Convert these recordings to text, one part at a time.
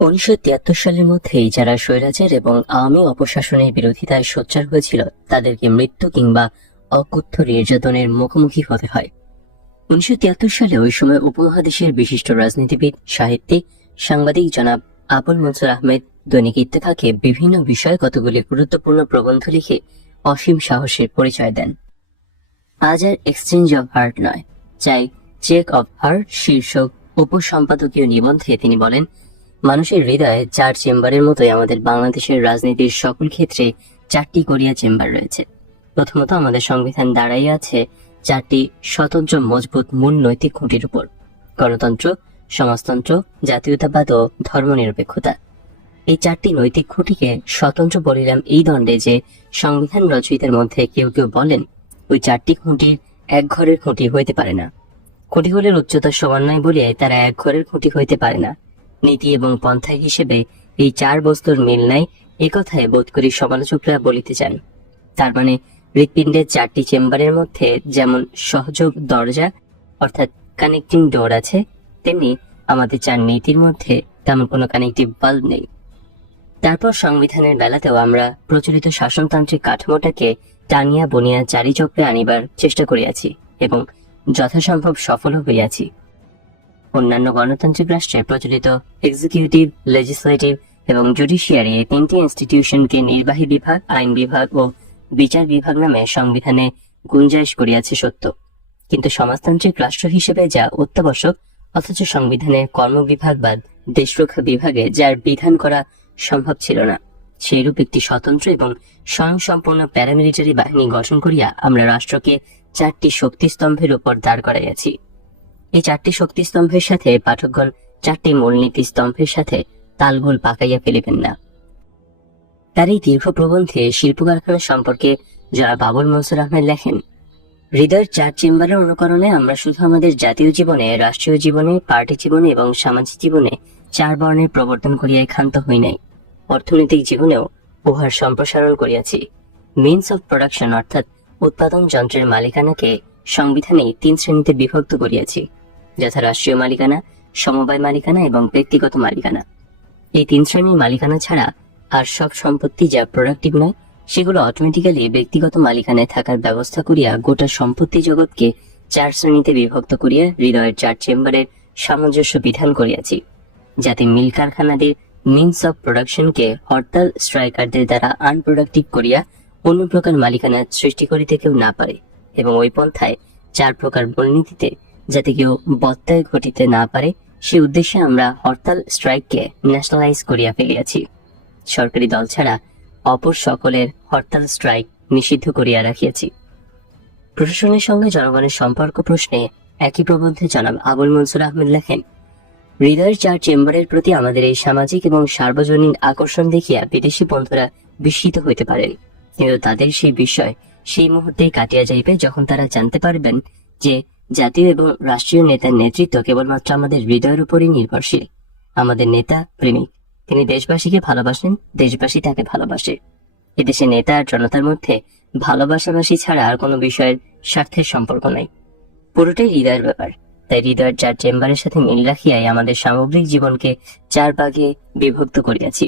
1973 সালের মধ্যেই যারা স্বৈরাচার এবং আওয়ামী অপশাসনের বিরোধিতায় সোচ্চার হয়েছিল তাদেরকে মৃত্যু কিংবা অকথ্য নির্যাতনের মুখোমুখি হতে হয়। 1973 সালে ওই সময় উপমহাদেশের বিশিষ্ট রাজনীতিবিদ, সাহিত্যিক, সাংবাদিক জনাব আবুল মনসুর আহমেদ দৈনিক ইত্তেফাকে বিভিন্ন বিষয়ে কতগুলি গুরুত্বপূর্ণ প্রবন্ধ লিখে অসীম সাহসের পরিচয় দেন। আজ আর এক্সচেঞ্জ অব হার্ট নয়, চাই চেক অব হার্ট শীর্ষক উপসম্পাদকীয় নিবন্ধে তিনি বলেন, মানুষের হৃদয়ে 4 চেম্বারের মতোই আমাদের বাংলাদেশের রাজনীতির সকল ক্ষেত্রে 4টি করিয়া চেম্বার রয়েছে। প্রথমত, আমাদের সংবিধান দাঁড়াইয়া আছে 4টি স্বতন্ত্র মজবুত মূল নৈতিক খুঁটির উপর: গণতন্ত্র, সমাজতন্ত্র, জাতীয়তাবাদ ও ধর্মনিরপেক্ষতা। এই 4টি নৈতিক খুঁটিকে স্বতন্ত্র বলিলাম এই দণ্ডে যে সংবিধান রচয়িতার মধ্যে কেউ কেউ বলেন ওই 4টি খুঁটির এক ঘরের খুঁটি হইতে পারে না। খুঁটিগুলির উচ্চতার সমান নয় বলিয়াই তারা এক ঘরের খুঁটি হইতে পারে না। নীতি এবং পন্থা হিসেবে এই 4 বস্তুর মিল নাই, একথায় বোধ করি সমালোচকরা বলিতে চান। তার মানে হৃৎপিণ্ডের 4টি চেম্বারের মধ্যে যেমন সহযোগ দরজা অর্থাৎ কানেক্টিং ডোর আছে, তেমনি আমাদের 4 নীতির মধ্যে তেমন কোনো কানেক্টিভ বাল্ব নেই। তারপর সংবিধানের বেলাতেও আমরা প্রচলিত শাসনতান্ত্রিক কাঠামোটাকে টানিয়া বনিয়া চারিচক্রে আনিবার চেষ্টা করিয়াছি এবং যথাসম্ভব সফল হইয়াছি। অন্যান্য গণতান্ত্রিক রাষ্ট্রে প্রচলিত এক্সিকিউটিভ, লেজিসলেটিভ এবং জুডিশিয়ারি এই 3টি ইনস্টিটিউশনকে নির্বাহী বিভাগ, আইন বিভাগ ও বিচার বিভাগ নামে সংবিধানে গুঞ্জাইশ করিয়াছে সত্য, কিন্তু সমাজতান্ত্রিক রাষ্ট্র হিসেবে যা অত্যাবশ্যক, অথচ সংবিধানের কর্মবিভাগ বা দেশরক্ষা বিভাগে যার বিধান করা সম্ভব ছিল না, সেইরূপ একটি স্বতন্ত্র এবং স্বয়ংসম্পূর্ণ প্যারামিলিটারি বাহিনী গঠন করিয়া আমরা রাষ্ট্রকে 4টি শক্তিস্তম্ভের উপর দাঁড় করাইয়াছি। এই 4টি শক্তিস্তম্ভের সাথে পাঠকগণ 4টি মূলনীতি স্তম্ভের সাথে তালগোল পাকাইয়া ফেলিবেন না। তার এই দীর্ঘ প্রবন্ধে শিল্প কারখানা সম্পর্কে জনাব আবুল মনসুর আহমেদ লেখেন, হৃদয়ের 4 চেম্বারের অনুকরণে আমরা শুধু আমাদের জাতীয় জীবনে, রাষ্ট্রীয় জীবনে, পার্টি জীবনে এবং সামাজিক জীবনে 4 বর্ণের প্রবর্তন করিয়াই ক্ষান্ত হই নাই, অর্থনৈতিক জীবনেও উহার সম্প্রসারণ করিয়াছি। মিনস অফ প্রোডাকশন অর্থাৎ উৎপাদন যন্ত্রের মালিকানাকে সংবিধানে 3 শ্রেণীতে বিভক্ত করিয়াছি, যথা রাষ্ট্রীয় মালিকানা, সমবায় মালিকানা এবং ব্যক্তিগত মালিকানা। এই 3 শ্রেণীর মালিকানা ছাড়া আর সব সম্পত্তি যা প্রোডাক্টিভ নয়, সেগুলো অটোমেটিক্যালি ব্যক্তিগত মালিকানায় থাকার ব্যবস্থা করিয়া গোটা সম্পত্তি জগৎকে 4 শ্রেণীতে বিভক্ত করিয়া হৃদয়ের 4 চেম্বারের সামঞ্জস্য বিধান করিয়াছি, যাতে মিল কারখানাদের মিনস অফ প্রোডাকশনকে হরতাল স্ট্রাইকারদের দ্বারা আনপ্রোডাক্টিভ করিয়া অন্য প্রকার মালিকানা সৃষ্টি করিতে কেউ না পারে, এবং ওই পন্থায় 4 প্রকার মূলনীতিতে যাতে কেউ বত্যয় ঘটিতে না পারে, সে উদ্দেশ্যে আমরা হরতাল স্ট্রাইককে ন্যাশনালাইজ করিয়া ফেলিয়াছি। সরকারি দল ছাড়া অপর সকলের হরতাল স্ট্রাইক নিষিদ্ধ করিয়া রাখিয়াছি। প্রশাসনের সঙ্গে জনগণের সম্পর্ক প্রশ্নে একই প্রবন্ধে জনাব আবুল মনসুর আহমেদ লেখেন, হৃদয়ের 4 চেম্বারের প্রতি আমাদের এই সামাজিক এবং সার্বজনীন আকর্ষণ দেখিয়া বিদেশি বন্ধুরা বিস্মিত হইতে পারেন, কিন্তু তাদের সেই বিষয় সেই মুহূর্তেই কাটিয়া যাইবে যখন তারা জানতে পারবেন যে জাতীয় এবং রাষ্ট্রীয় নেতার নেতৃত্ব কেবলমাত্র আমাদের হৃদয়ের উপরই নির্ভরশীল। আমাদের নেতা প্রেমিক, তিনি দেশবাসীকে ভালোবাসেন, দেশবাসী তাকে ভালোবাসে। এদেশে নেতা আর জনতার মধ্যে ভালোবাসাবাসী ছাড়া আর কোনো বিষয়ের স্বার্থের সম্পর্ক নাই, পুরোটাই হৃদয়ের ব্যাপার। তাই হৃদয়ের 4 চেম্বারের সাথে মিল রাখিয়াই আমাদের সামগ্রিক জীবনকে 4 ভাগে বিভক্ত করিয়াছি।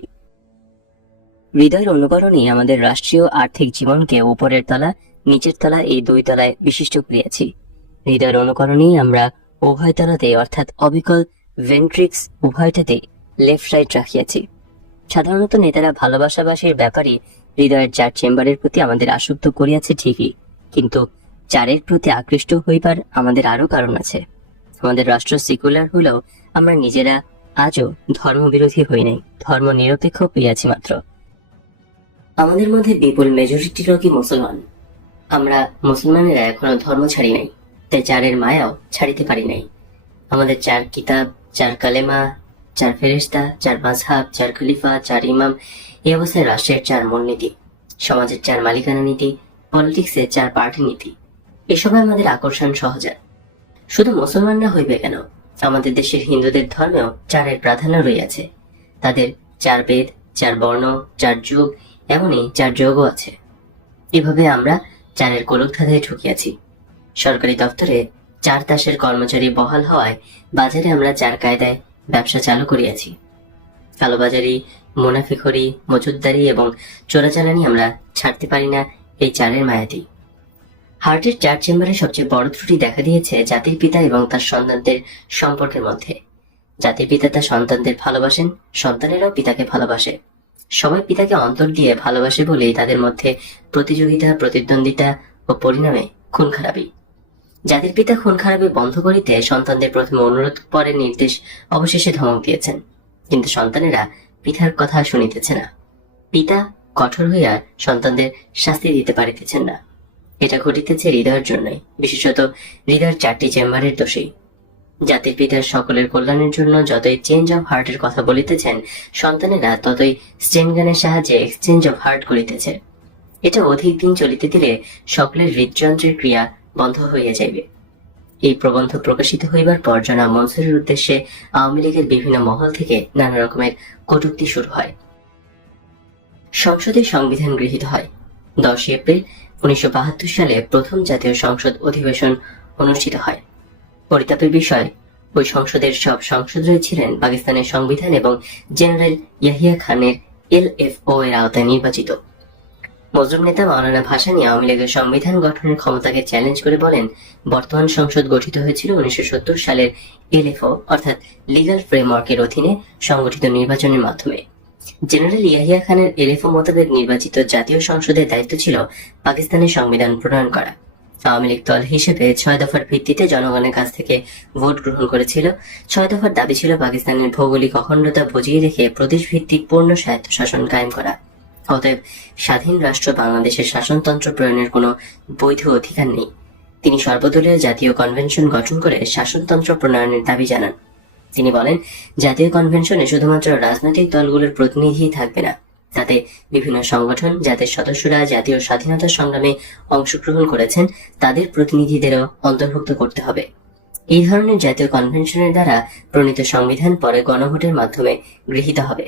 হৃদয়ের অনুকরণেই আমাদের রাষ্ট্রীয় আর্থিক জীবনকে উপরের তলা, নিচের তলা এই 2 তলায় বিশিষ্ট করিয়াছি। হৃদয়ের অনুকরণেই আমরা উভয় তলাতে অর্থাৎ অবিকল ভেন্ট্রিক্স উভয়টাতে লেফট রাইট রাখিয়াছি। সাধারণত নেতারা ভালোবাসাবাসীর ব্যাপারে হৃদয়ের 4 চেম্বারের প্রতি আমাদের আসক্ত করিয়াছে ঠিকই, কিন্তু 4-এর প্রতি আকৃষ্ট হইবার আমাদের আরো কারণ আছে। আমাদের রাষ্ট্র সেকুলার হলেও আমরা নিজেরা আজও ধর্মবিরোধী হই নাই, ধর্ম নিরপেক্ষ হইয়াছি মাত্র। আমাদের মধ্যে বিপুল মেজরিটি লোকই মুসলমান। আমরা মুসলমানেরা এখনো ধর্ম ছাড়ি নাই, তাই 4-এর মায়াও ছাড়িতে পারি নাই। আমাদের 4 কিতাব, 4 কালেমা, 4 ফেরেশতা, 4 মাযহাব, 4 খলিফা, 4 ইমাম, এই অবস্থায় রাষ্ট্রের 4 মূলনীতি, সমাজের 4 মালিকানা নীতি, পলিটিক্সের 4 পার্টি নীতি, এসবে আমাদের আকর্ষণ সহজাত। শুধু মুসলমানরা হইবে কেন, আমাদের দেশের হিন্দুদের ধর্মেও 4-এর প্রাধান্য রইয়াছে। তাদের 4 বেদ, 4 বর্ণ, 4 যুগ, এমনই 4 যোগও আছে। এভাবে আমরা 4-এর গোলকধাঁধায় ঢুকিয়াছি। সরকারি দপ্তরে 4 তাসের কর্মচারী বহাল হওয়ায় বাজারে আমরা 4 কায়দায় ব্যবসা চালু করিয়াছি। কালোবাজারি, মুনাফিখরি, মজুদদারি এবং চোরাচালানি আমরা ছাড়তে পারি না এই চারের মায়াতেই। হার্টের 4 চেম্বারে সবচেয়ে বড় ত্রুটি দেখা দিয়েছে জাতির পিতা এবং তার সন্তানদের সম্পর্কের মধ্যে। জাতির পিতা তার সন্তানদের ভালোবাসেন, সন্তানেরাও পিতাকে ভালোবাসে। সবাই পিতাকে অন্তর দিয়ে ভালোবাসে বলেই তাদের মধ্যে প্রতিযোগিতা, প্রতিদ্বন্দ্বিতা ও পরিণামে খুন খারাপি। জাতির পিতা খুন খারাপি বন্ধ করিতে সন্তানদের প্রথমে অনুরোধ, পরে নির্দেশ, অবশেষে ধমক দিয়েছেন। কিন্তু সন্তানেরা পিতার কথা শুনিতেছে না। পিতা কঠোর হইয়া সন্তানদের শাস্তি দিতে পারিতেছেন না। এটা ঘটিতেছে হৃদয়ের জন্যই, বিশেষত হৃদয়ের 4টি চেম্বারের দোষেই। জাতির পিতার সকলের কল্যাণের জন্য যতই চেঞ্জ অফ হার্টের কথা বলিতেছেন, সন্তানেরা ততই স্টেনগানের সাহায্যে এক্সচেঞ্জ অফ হার্ট করিতেছে। এটা অধিক দিন চলিতে দিলে সকলের হৃদযন্ত্রের ক্রিয়া বন্ধ হইয়া যাইবে। এই প্রবন্ধ প্রকাশিত হইবার পর জনাব মনসুরের উদ্দেশ্যে আওয়ামী লীগের বিভিন্ন মহল থেকে নানা রকমের কটূক্তি শুরু হয়। সংসদে সংবিধান গৃহীত হয়। 10 এপ্রিল 1972 সালে প্রথম জাতীয় সংসদ অধিবেশন অনুষ্ঠিত হয়। পরিতাপের বিষয়, ওই সংসদের সব সংসদরাই ছিলেন পাকিস্তানের সংবিধান এবং জেনারেল ইয়াহিয়া খানের LFO এর আওতায় নির্বাচিত। মজলুম নেতা মাওলানা ভাসানী আওয়ামী লীগের সংবিধান গঠনের ক্ষমতাকে চ্যালেঞ্জ করে বলেন, বর্তমান সংসদ গঠিত হয়েছিল 1970 সালের LFO অর্থাৎ লিগ্যাল ফ্রেমওয়ার্কের অধীনে সংগঠিত নির্বাচনের মাধ্যমে। জেনারেল ইয়াহিয়া খানের LFO মোতাবেক নির্বাচিত জাতীয় সংসদের দায়িত্ব ছিল পাকিস্তানের সংবিধান প্রণয়ন করা। আওয়ামী লীগ দল হিসেবে 6 দফার ভিত্তিতে জনগণের কাছ থেকে ভোট গ্রহণ করেছিল। 6 দফার দাবি ছিল পাকিস্তানের ভৌগোলিক অখণ্ডতা বজিয়ে রেখে প্রদেশ ভিত্তিক পূর্ণ স্বায়ত্তশাসন কায়েম করা। অতএব স্বাধীন রাষ্ট্র বাংলাদেশের শাসনতন্ত্র প্রণয়নের কোনো বৈধ অধিকার নেই। তিনি সর্বদলীয় জাতীয় কনভেনশন গঠন করে শাসনতন্ত্র প্রণয়নের দাবি জানান। তিনি বলেন, জাতীয় কনভেনশনে শুধুমাত্র রাজনৈতিক দলগুলোর প্রতিনিধি থাকবে না, তাতে বিভিন্ন সংগঠন যাদের সদস্যরা জাতীয় স্বাধীনতা সংগ্রামে অংশগ্রহণ করেছেন তাদের প্রতিনিধিদেরও অন্তর্ভুক্ত করতে হবে। এই ধরনের জাতীয় কনভেনশনের দ্বারা প্রণীত সংবিধান পরে গণভোটের মাধ্যমে গৃহীত হবে।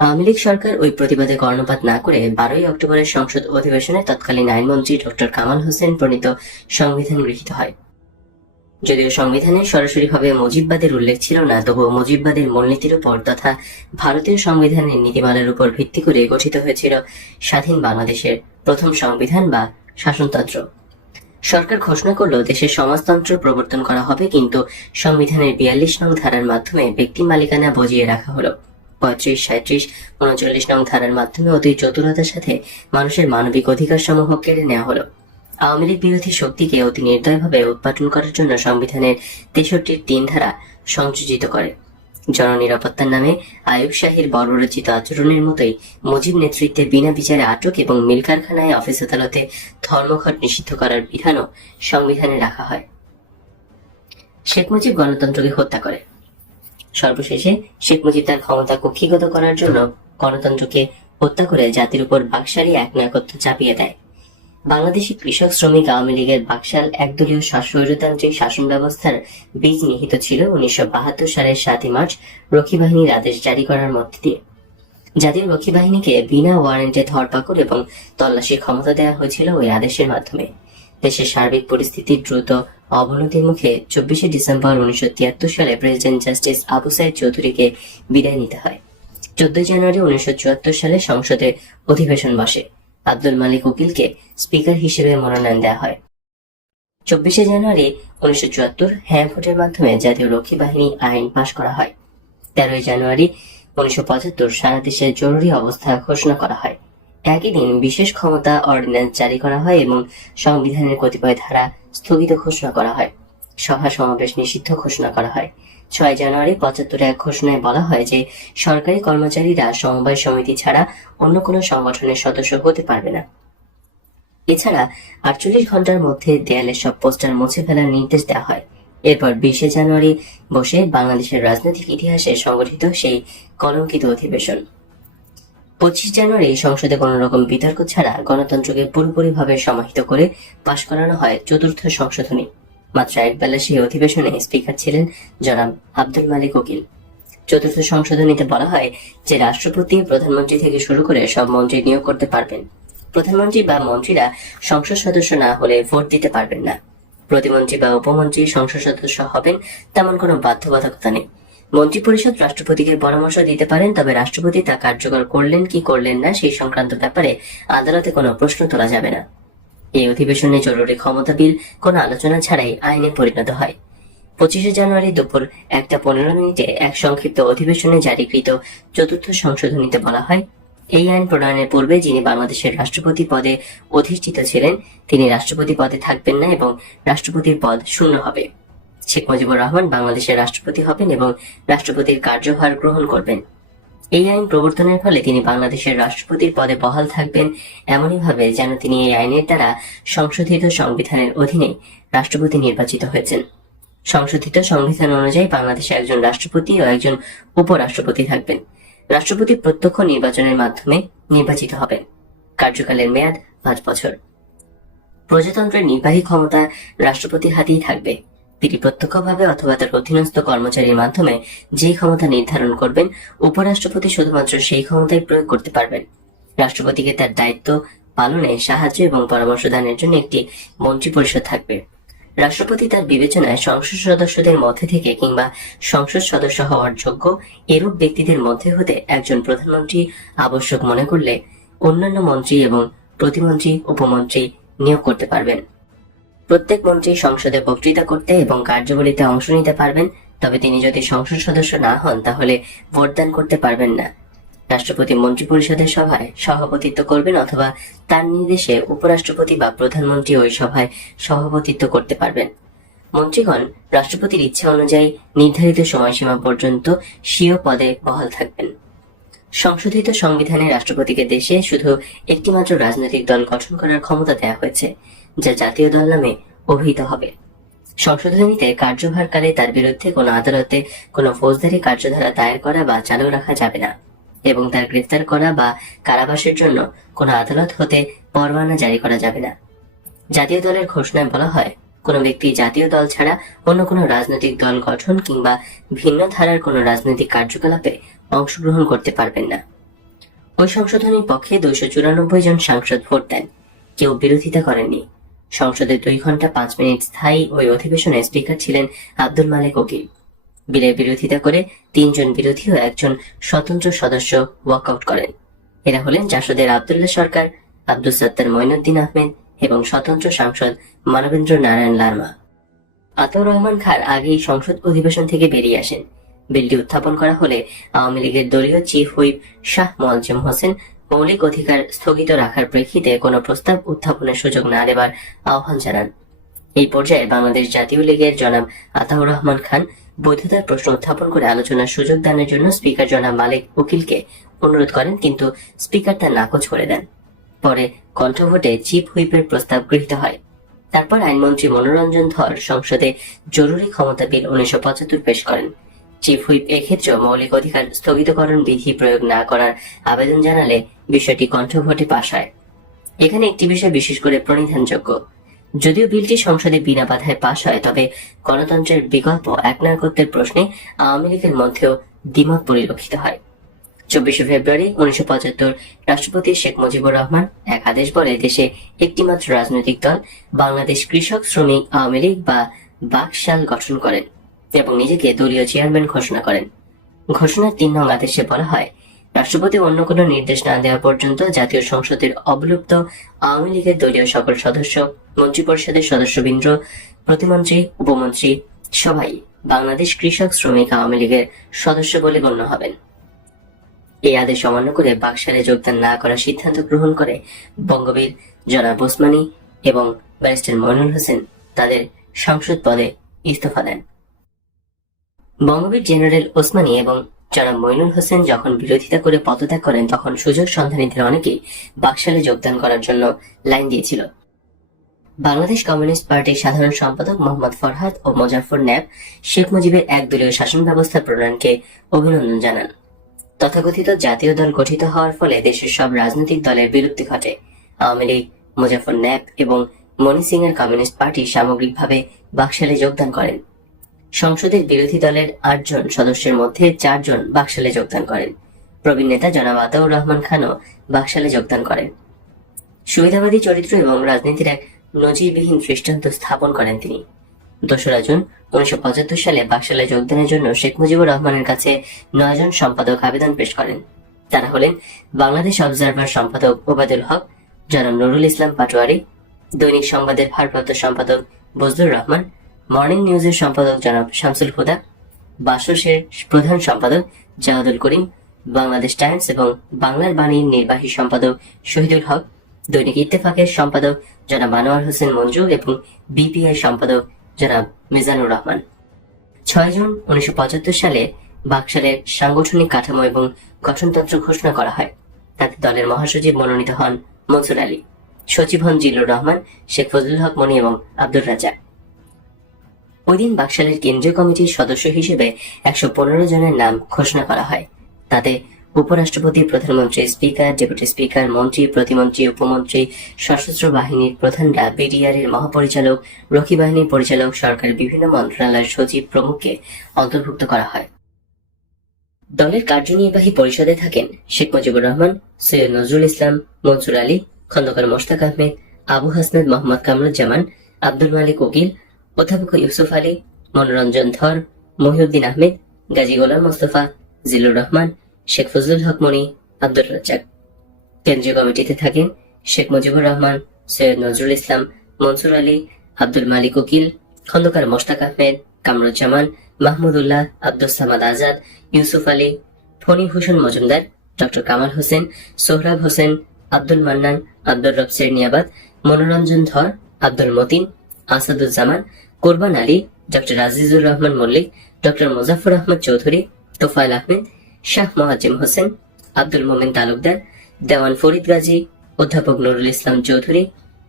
আওয়ামী লীগ সরকার ওই প্রতিবাদে কর্ণপাত না করে 12 অক্টোবরের সংসদ অধিবেশনে তৎকালীন আইনমন্ত্রী ডক্টর কামাল হোসেন প্রণীত সংবিধান গৃহীত হয়। যদিও সংবিধানে সরাসরিভাবে মুজিববাদের উল্লেখ ছিল না, তবুও মুজিববাদের মূলনীতির উপর তথা ভারতীয় সংবিধানের নীতিমালার উপর ভিত্তি করে গঠিত হয়েছিল স্বাধীন বাংলাদেশের প্রথম সংবিধান বা শাসনতন্ত্র। সরকার ঘোষণা করল দেশের সমাজতন্ত্র প্রবর্তন করা হবে, কিন্তু সংবিধানের 42 নং ধারার মাধ্যমে ব্যক্তি মালিকানা বজিয়ে রাখা হলো। 35, 37, 39 নং ধারার মাধ্যমে অতি চতুরতার সাথে মানুষের মানবিক অধিকার সমূহ কেড়ে নেওয়া হলো। আওয়ামী লীগ বিরোধী শক্তিকে অতি নির্দয়ভাবে উৎপাটন করার জন্য সংবিধানের 63-র 3 ধারা সংযোজিত করে। জননিরাপত্তার নামে আইয়ুব শাহীর বর্বরচিত আচরণের মতোই মুজিব নেতৃত্বে বিনা বিচারে আটক এবং মিল কারখানায়, অফিস আদালতে ধর্মঘট নিষিদ্ধ করার বিধানও সংবিধানে রাখা হয়। শেখ মুজিব গণতন্ত্রকে হত্যা করে। সর্বশেষে শেখ মুজিব তার ক্ষমতা কক্ষিগত করার জন্য গণতন্ত্রকে হত্যা করে জাতির উপর বাকশালী একনায়কত্ব চাপিয়ে দেয়। বাংলাদেশি কৃষক শ্রমিক আওয়ামী লীগের বাকশাল একদলীয় স্বৈরতান্ত্রিক শাসন ব্যবস্থার বীজ নিহিত ছিল 1972 সালের 7 মার্চ রক্ষী বাহিনীর আদেশ জারি করার মধ্যে দিয়ে। জাতীয় রক্ষী বাহিনীকে বিনা ওয়ারেন্টে ধরপাকড় এবং তল্লাশির ক্ষমতা দেওয়া হয়েছিল ওই আদেশের মাধ্যমে। দেশের সার্বিক পরিস্থিতির দ্রুত অবনতির মুখে 24শে ডিসেম্বর 1973 সালে প্রেসিডেন্ট জাস্টিস আবু সাইদ চৌধুরীকে বিদায় নিতে হয়। 14 জানুয়ারি 1974 সালে সংসদে অধিবেশন বসে। আব্দুল মালিক উকিলকে স্পিকার হিসেবে মনোনয়ন দেওয়া হয়। 24শে জানুয়ারি 1974 হ্যাঁ ভোটের মাধ্যমে জাতীয় রক্ষী বাহিনী আইন পাশ করা হয়। 13 জানুয়ারি 1975 সারা দেশে জরুরি অবস্থা ঘোষণা করা হয়। একই দিন বিশেষ ক্ষমতা অর্ডিন্যান্স জারি করা হয় এবং সংবিধানের কতিপয় ধারা স্থগিত ঘোষণা করা হয়। সভা সমাবেশ নিষিদ্ধ ঘোষণা করা হয়। 6 জানুয়ারি 75 এক ঘোষণায় বলা হয় যে সরকারি কর্মচারীরা সমবায় সমিতি ছাড়া অন্য কোনো সংগঠনের সদস্য হতে পারবে না। এছাড়া 48 ঘন্টার মধ্যে দেয়ালের সব পোস্টার মুছে ফেলার নির্দেশ দেওয়া হয়। এরপর 20শে জানুয়ারি বসে বাংলাদেশের রাজনৈতিক ইতিহাসে সংগঠিত সেই কলঙ্কিত অধিবেশন। 25 জানুয়ারি সংসদে কোন রকম বিতর্ক ছাড়া গণতন্ত্রকে পুরোপুরিভাবে সমাহিত করে পাশ করানো হয় 4র্থ সংশোধনী। মাত্র এক বেলা সেই অধিবেশনে স্পিকার ছিলেন জনাব আব্দুল মালিক উকিল। 4র্থ সংশোধনীতে বলা হয় যে রাষ্ট্রপতি, প্রধানমন্ত্রী থেকে শুরু করে সব মন্ত্রী নিয়োগ করতে পারবেন। প্রধানমন্ত্রী বা মন্ত্রীরা সংসদ সদস্য না হলে ভোট দিতে পারবেন না। প্রতিমন্ত্রী বা উপমন্ত্রী সংসদ সদস্য হবেন তেমন কোনো বাধ্যবাধকতা নেই। মন্ত্রিপরিষদ রাষ্ট্রপতিকে পরামর্শ দিতে পারেন, তবে রাষ্ট্রপতি তা কার্যকর করলেন কি করলেন না সেই সংক্রান্ত ব্যাপারে আদালতে কোনো প্রশ্ন তোলা যাবে না। এই অধিবেশনে জরুরি ক্ষমতা বিল কোনো আলোচনা ছাড়াই আইনে পরিণত হয়। 25শে জানুয়ারি দুপুর 1:15 এক সংক্ষিপ্ত অধিবেশনে জারিকৃত চতুর্থ সংশোধনীতে বলা হয়, এই আইন প্রণয়নের পূর্বে যিনি বাংলাদেশের রাষ্ট্রপতি পদে অধিষ্ঠিত ছিলেন তিনি রাষ্ট্রপতি পদে থাকবেন না এবং রাষ্ট্রপতির পদ শূন্য হবে। শেখ মুজিবুর রহমান বাংলাদেশের রাষ্ট্রপতি হবেন এবং রাষ্ট্রপতির কার্যভার গ্রহণ করবেন। এই আইন প্রবর্তনের ফলে তিনি বাংলাদেশের রাষ্ট্রপতির পদে বহাল থাকবেন এমনইভাবে যেন তিনি এই আইনের দ্বারা সংশোধিত সংবিধানের অধীনে রাষ্ট্রপতি নির্বাচিত হয়েছেন। সংশোধিত সংবিধান অনুযায়ী বাংলাদেশে একজন রাষ্ট্রপতি ও একজন উপরাষ্ট্রপতি থাকবেন। রাষ্ট্রপতি প্রত্যক্ষ নির্বাচনের মাধ্যমে নির্বাচিত হবেন। কার্যকালের মেয়াদ 5 বছর। প্রজাতন্ত্রের নির্বাহী ক্ষমতা রাষ্ট্রপতির হাতেই থাকবে। তিনি প্রত্যক্ষভাবে অথবা তার অধীনস্থ কর্মচারীর মাধ্যমে যে ক্ষমতা নির্ধারণ করবেন, উপরাষ্ট্রপতি শুধুমাত্র সেই ক্ষমতাই প্রয়োগ করতে পারবেন। রাষ্ট্রপতিকে তার দায়িত্ব পালনে সাহায্য এবং পরামর্শ দানের জন্য একটি মন্ত্রিপরিষদ থাকবে। রাষ্ট্রপতি তার বিবেচনায় সংসদ সদস্যদের মধ্যে থেকে কিংবা সংসদ সদস্য হওয়ার যোগ্য এরূপ ব্যক্তিদের মধ্যে হতে একজন প্রধানমন্ত্রী আবশ্যক মনে করলে অন্যান্য মন্ত্রী এবং প্রতিমন্ত্রী, উপমন্ত্রী নিয়োগ করতে পারবেন। প্রত্যেক মন্ত্রী সংসদে বক্তৃতা করতে এবং কার্যাবলীতে অংশ নিতে পারবেন, তবে তিনি যদি সংসদ সদস্য না হন তাহলে ভোটদান করতে পারবেন না। রাষ্ট্রপতি মন্ত্রিপরিষদের সভায় সভাপতিত্ব করবেন অথবা তার নির্দেশে উপরাষ্ট্রপতি বা প্রধানমন্ত্রী ওই সভায় সভাপতিত্ব করতে পারবেন। মন্ত্রীগণ রাষ্ট্রপতির ইচ্ছা অনুযায়ী নির্ধারিত সময়সীমা পর্যন্ত স্বীয় পদে বহাল থাকবেন। সংশোধিত সংবিধানে রাষ্ট্রপতিকে দেশে শুধু একটিমাত্র রাজনৈতিক দল গঠন করার ক্ষমতা দেওয়া হয়েছে, যা জাতীয় দল নামে অভিহিত হবে। সংশোধনীতে কার্যভারকালে তার বিরুদ্ধে কোনো আদালতে কোনো ফৌজদারি কার্যধারা দায়ের করা বা চালু রাখা যাবে না এবং তার গ্রেফতার করা বা কারাবাসের জন্য কোনো আদালত হতে পরোয়ানা জারি করা যাবে না। জাতীয় দলের ঘোষণায় বলা হয়, কোনো ব্যক্তি জাতীয় দল ছাড়া অন্য কোনো রাজনৈতিক দল গঠন কিংবা ভিন্ন ধারার কোনো রাজনৈতিক কার্যকলাপে অংশগ্রহণ করতে পারবেন না। ওই সংশোধনীর পক্ষে 294 জন সাংসদ ভোট দেন, কেউ বিরোধিতা করেননি। সংসদে 2 ঘন্টা 5 মিনিট স্থায়ী ওই অধিবেশনে স্পিকার ছিলেন আব্দুল মালেক ওকিল। বিলের বিরোধিতা করে 3 জন বিরোধী ও 1 জন স্বতন্ত্র সদস্য ওয়াকআউট করেন। এরা হলেন জাসদের আব্দুল্লাহ সরকার, আব্দুল সত্তার মঈনুদ্দিন আহমেদ এবং স্বতন্ত্র সাংসদ মানবেন্দ্র নারায়ণ লারমা। আতাউর রহমান খান আগেই সংসদ অধিবেশন থেকে বেরিয়ে আসেন। বিলটি উত্থাপন করা হলে আওয়ামী লীগের দলীয় চিফ হুইপ শাহ মোয়াজ্জেম হোসেন মৌলিক অধিকার স্থগিত রাখার প্রেক্ষিতে কোনো প্রস্তাব উত্থাপনের সুযোগ না দেবার আহ্বান জানান। এই পর্যায়ে বাংলাদেশ জাতীয় লীগের জনাব আতাউর রহমান খান বৈধতার প্রশ্ন উত্থাপন করে আলোচনার সুযোগ দানের জন্য স্পিকার জনাব মালেক উকিলকে অনুরোধ করেন, কিন্তু স্পিকার তা নাকচ করে দেন। পরে কণ্ঠভোটে চিফ হুইপের প্রস্তাব গৃহীত হয়। তারপর আইনমন্ত্রী মনোরঞ্জন ধর সংসদে জরুরি ক্ষমতা বিল 1975 পেশ করেন। চিফ হুইপ এক্ষেত্রেও মৌলিক অধিকার স্থগিতকরণ বিধি প্রয়োগ না করার আবেদন জানালে বিষয়টি কণ্ঠভোটে পাশ হয়। এখানে একটি বিষয় বিশেষ করে প্রণিধানযোগ্য। যদিও বিলটি সংসদে বিনা বাধায় পাশ হয়, তবে গণতন্ত্রের বিকল্প একনায়কত্বের প্রশ্নে আওয়ামী লীগের মধ্যেও দ্বিমত পরিলক্ষিত হয়। 24শে ফেব্রুয়ারি 1975 রাষ্ট্রপতি শেখ মুজিবুর রহমান এক আদেশ বলে দেশে একটিমাত্র রাজনৈতিক দল বাংলাদেশ কৃষক শ্রমিক আওয়ামী লীগ বা বাকশাল গঠন করেন এবং নিজেকে দলীয় চেয়ারম্যান ঘোষণা করেন। ঘোষণার 3 নং আদেশে বলা হয়, রাষ্ট্রপতি অন্য কোনো নির্দেশ না দেওয়া পর্যন্ত জাতীয় সংসদের অবলুপ্ত আওয়ামী লীগের দলীয় সকল সদস্য, মন্ত্রিপরিষদের সদস্যবৃন্দ, প্রতিমন্ত্রী, উপমন্ত্রী সবাই বাংলাদেশ কৃষক শ্রমিক আওয়ামী লীগের সদস্য বলে গণ্য হবেন। এই আদেশ অমান্য করে বাকশালে যোগদান না করার সিদ্ধান্ত গ্রহণ করে বঙ্গবীর জনাব ওসমানী এবং ব্যারিস্টার মইনুল হোসেন তাদের সংসদ পদে ইস্তফা দেন। বঙ্গবীর জেনারেল ওসমানী এবং জনাব মইনুল হোসেন যখন বিরোধিতা করে পদত্যাগ করেন, তখন সুযোগ সন্ধানীদের অনেকেই বাকশালে যোগদান করার জন্য লাইন দিয়েছিল। বাংলাদেশ কমিউনিস্ট পার্টির সাধারণ সম্পাদক মোহাম্মদ ফরহাদ ও মোজাফফর ন্যাব শেখ মুজিবের একদলীয় শাসন ব্যবস্থা প্রণয়নকে অভিনন্দন জানান। তথাকথিত জাতীয় দল গঠিত হওয়ার ফলে দেশের সব রাজনৈতিক দলের বিলুপ্তি ঘটে। আওয়ামী লীগ, মুজাফফর ন্যাব এবং মনি সিং এর কমিউনিস্ট পার্টি সামগ্রিকভাবে বাকশালে যোগদান করেন। সংসদের বিরোধী দলের 8 জন সদস্যের মধ্যে 4 জন বাকশালে যোগদান করেন। প্রবীণ নেতা জনাব আতাউর রহমান খানও বাকশালে যোগদান করেন। সুবিধাবাদী চরিত্র এবং রাজনীতির এক নজিরবিহীন দৃষ্টান্ত স্থাপন করেন তিনি। 2রা জুন 1975 সালে বাকশালে যোগদানের জন্য শেখ মুজিবুর রহমানের কাছে 9 জন সম্পাদক আবেদন পেশ করেন। তারা হলেন বাংলাদেশ অবজারভার সম্পাদক ওবায়দুল হক, জনাব নুরুল ইসলাম পাটোয়ারি, দৈনিক সংবাদের ভারপ্রাপ্ত সম্পাদক বজলুর রহমান, মর্নিং নিউজের সম্পাদক জনাব শামসুল হুদা, বাসসের প্রধান সম্পাদক জাহাদুল করিম, বাংলাদেশ টাইমস এবং বাংলার বাণীর নির্বাহী সম্পাদক শহীদুল হক, দৈনিক ইত্তেফাকের সম্পাদক জনাব আনোয়ার হোসেন মঞ্জু এবং বিপিআই সম্পাদক জনাব মিজানুর রহমান। 6 জুন 1975 সালে বাকশালের সাংগঠনিক কাঠামো এবং গঠনতন্ত্র ঘোষণা করা হয়। তাতে দলের মহাসচিব মনোনীত হন মনসুর আলী, সচিব হন জিল্লুর রহমান, শেখ ফজলুল হক মনি এবং আব্দুর রাজ্জাক। ওই দিন বাকশালের কেন্দ্রীয় কমিটির সদস্য হিসেবে 115 জনের নাম ঘোষণা করা হয়। তাতে উপরাষ্ট্রপতি, প্রধানমন্ত্রী, স্পিকার, ডেপুটি স্পিকার, মন্ত্রী, প্রতিমন্ত্রী, উপমন্ত্রী, সশস্ত্র বাহিনীর প্রধানরা, বিডিআর এর মহাপরিচালক, রক্ষী বাহিনীর পরিচালক, সরকারের বিভিন্ন মন্ত্রণালয়ের সচিব প্রমুখকে অন্তর্ভুক্ত করা হয়। দলের কার্যনির্বাহী পরিষদে থাকেন শেখ মুজিবুর রহমান, সৈয়দ নজরুল ইসলাম, মনসুর আলী, খন্দকার মোশতাক আহমেদ, আবু হাসনাত মোহাম্মদ কামরুজ্জামান, আব্দুল মালিক উকিল, অধ্যাপক ইউসুফ আলী, মনোরঞ্জন ধর, মহিউদ্দিন আহমেদ, গাজী গোলাম মোস্তফা, জিল্লুর রহমান, শেখ ফজলুল হক মনি, আব্দুর রাজ্জাক। কেন্দ্রীয় কমিটিতে থাকেন শেখ মুজিবুর রহমান, সৈয়দ নজরুল ইসলাম, মনসুর আলী, আব্দুল মালিক উকিল, খন্দকার মোশতাক আহমেদ, কামরুজ্জামান, মাহমুদুল্লাহ, আব্দুস সামাদ আজাদ, ইউসুফ আলী, ফণি ভূষণ মজুমদার, ডক্টর কামাল হোসেন, সোহরাব হোসেন, আব্দুল মান্নান, আব্দুর রব সেরনিয়াবাদ, মনোরঞ্জন ধর, আব্দুল মতিন, আসাদুজ্জামান, কোরবান আলী, ডক্টর আজিজুর রহমান মল্লিক, ডক্টর মুজাফফর আহমদ চৌধুরী, তোফায়েল আহমেদ, শাহ মোয়াজ্জেম হোসেন, আব্দুল মোমেন তালুকদার, দেওয়ান ফরিদ গাজী, অধ্যাপক নুরুল ইসলাম চৌধুরী,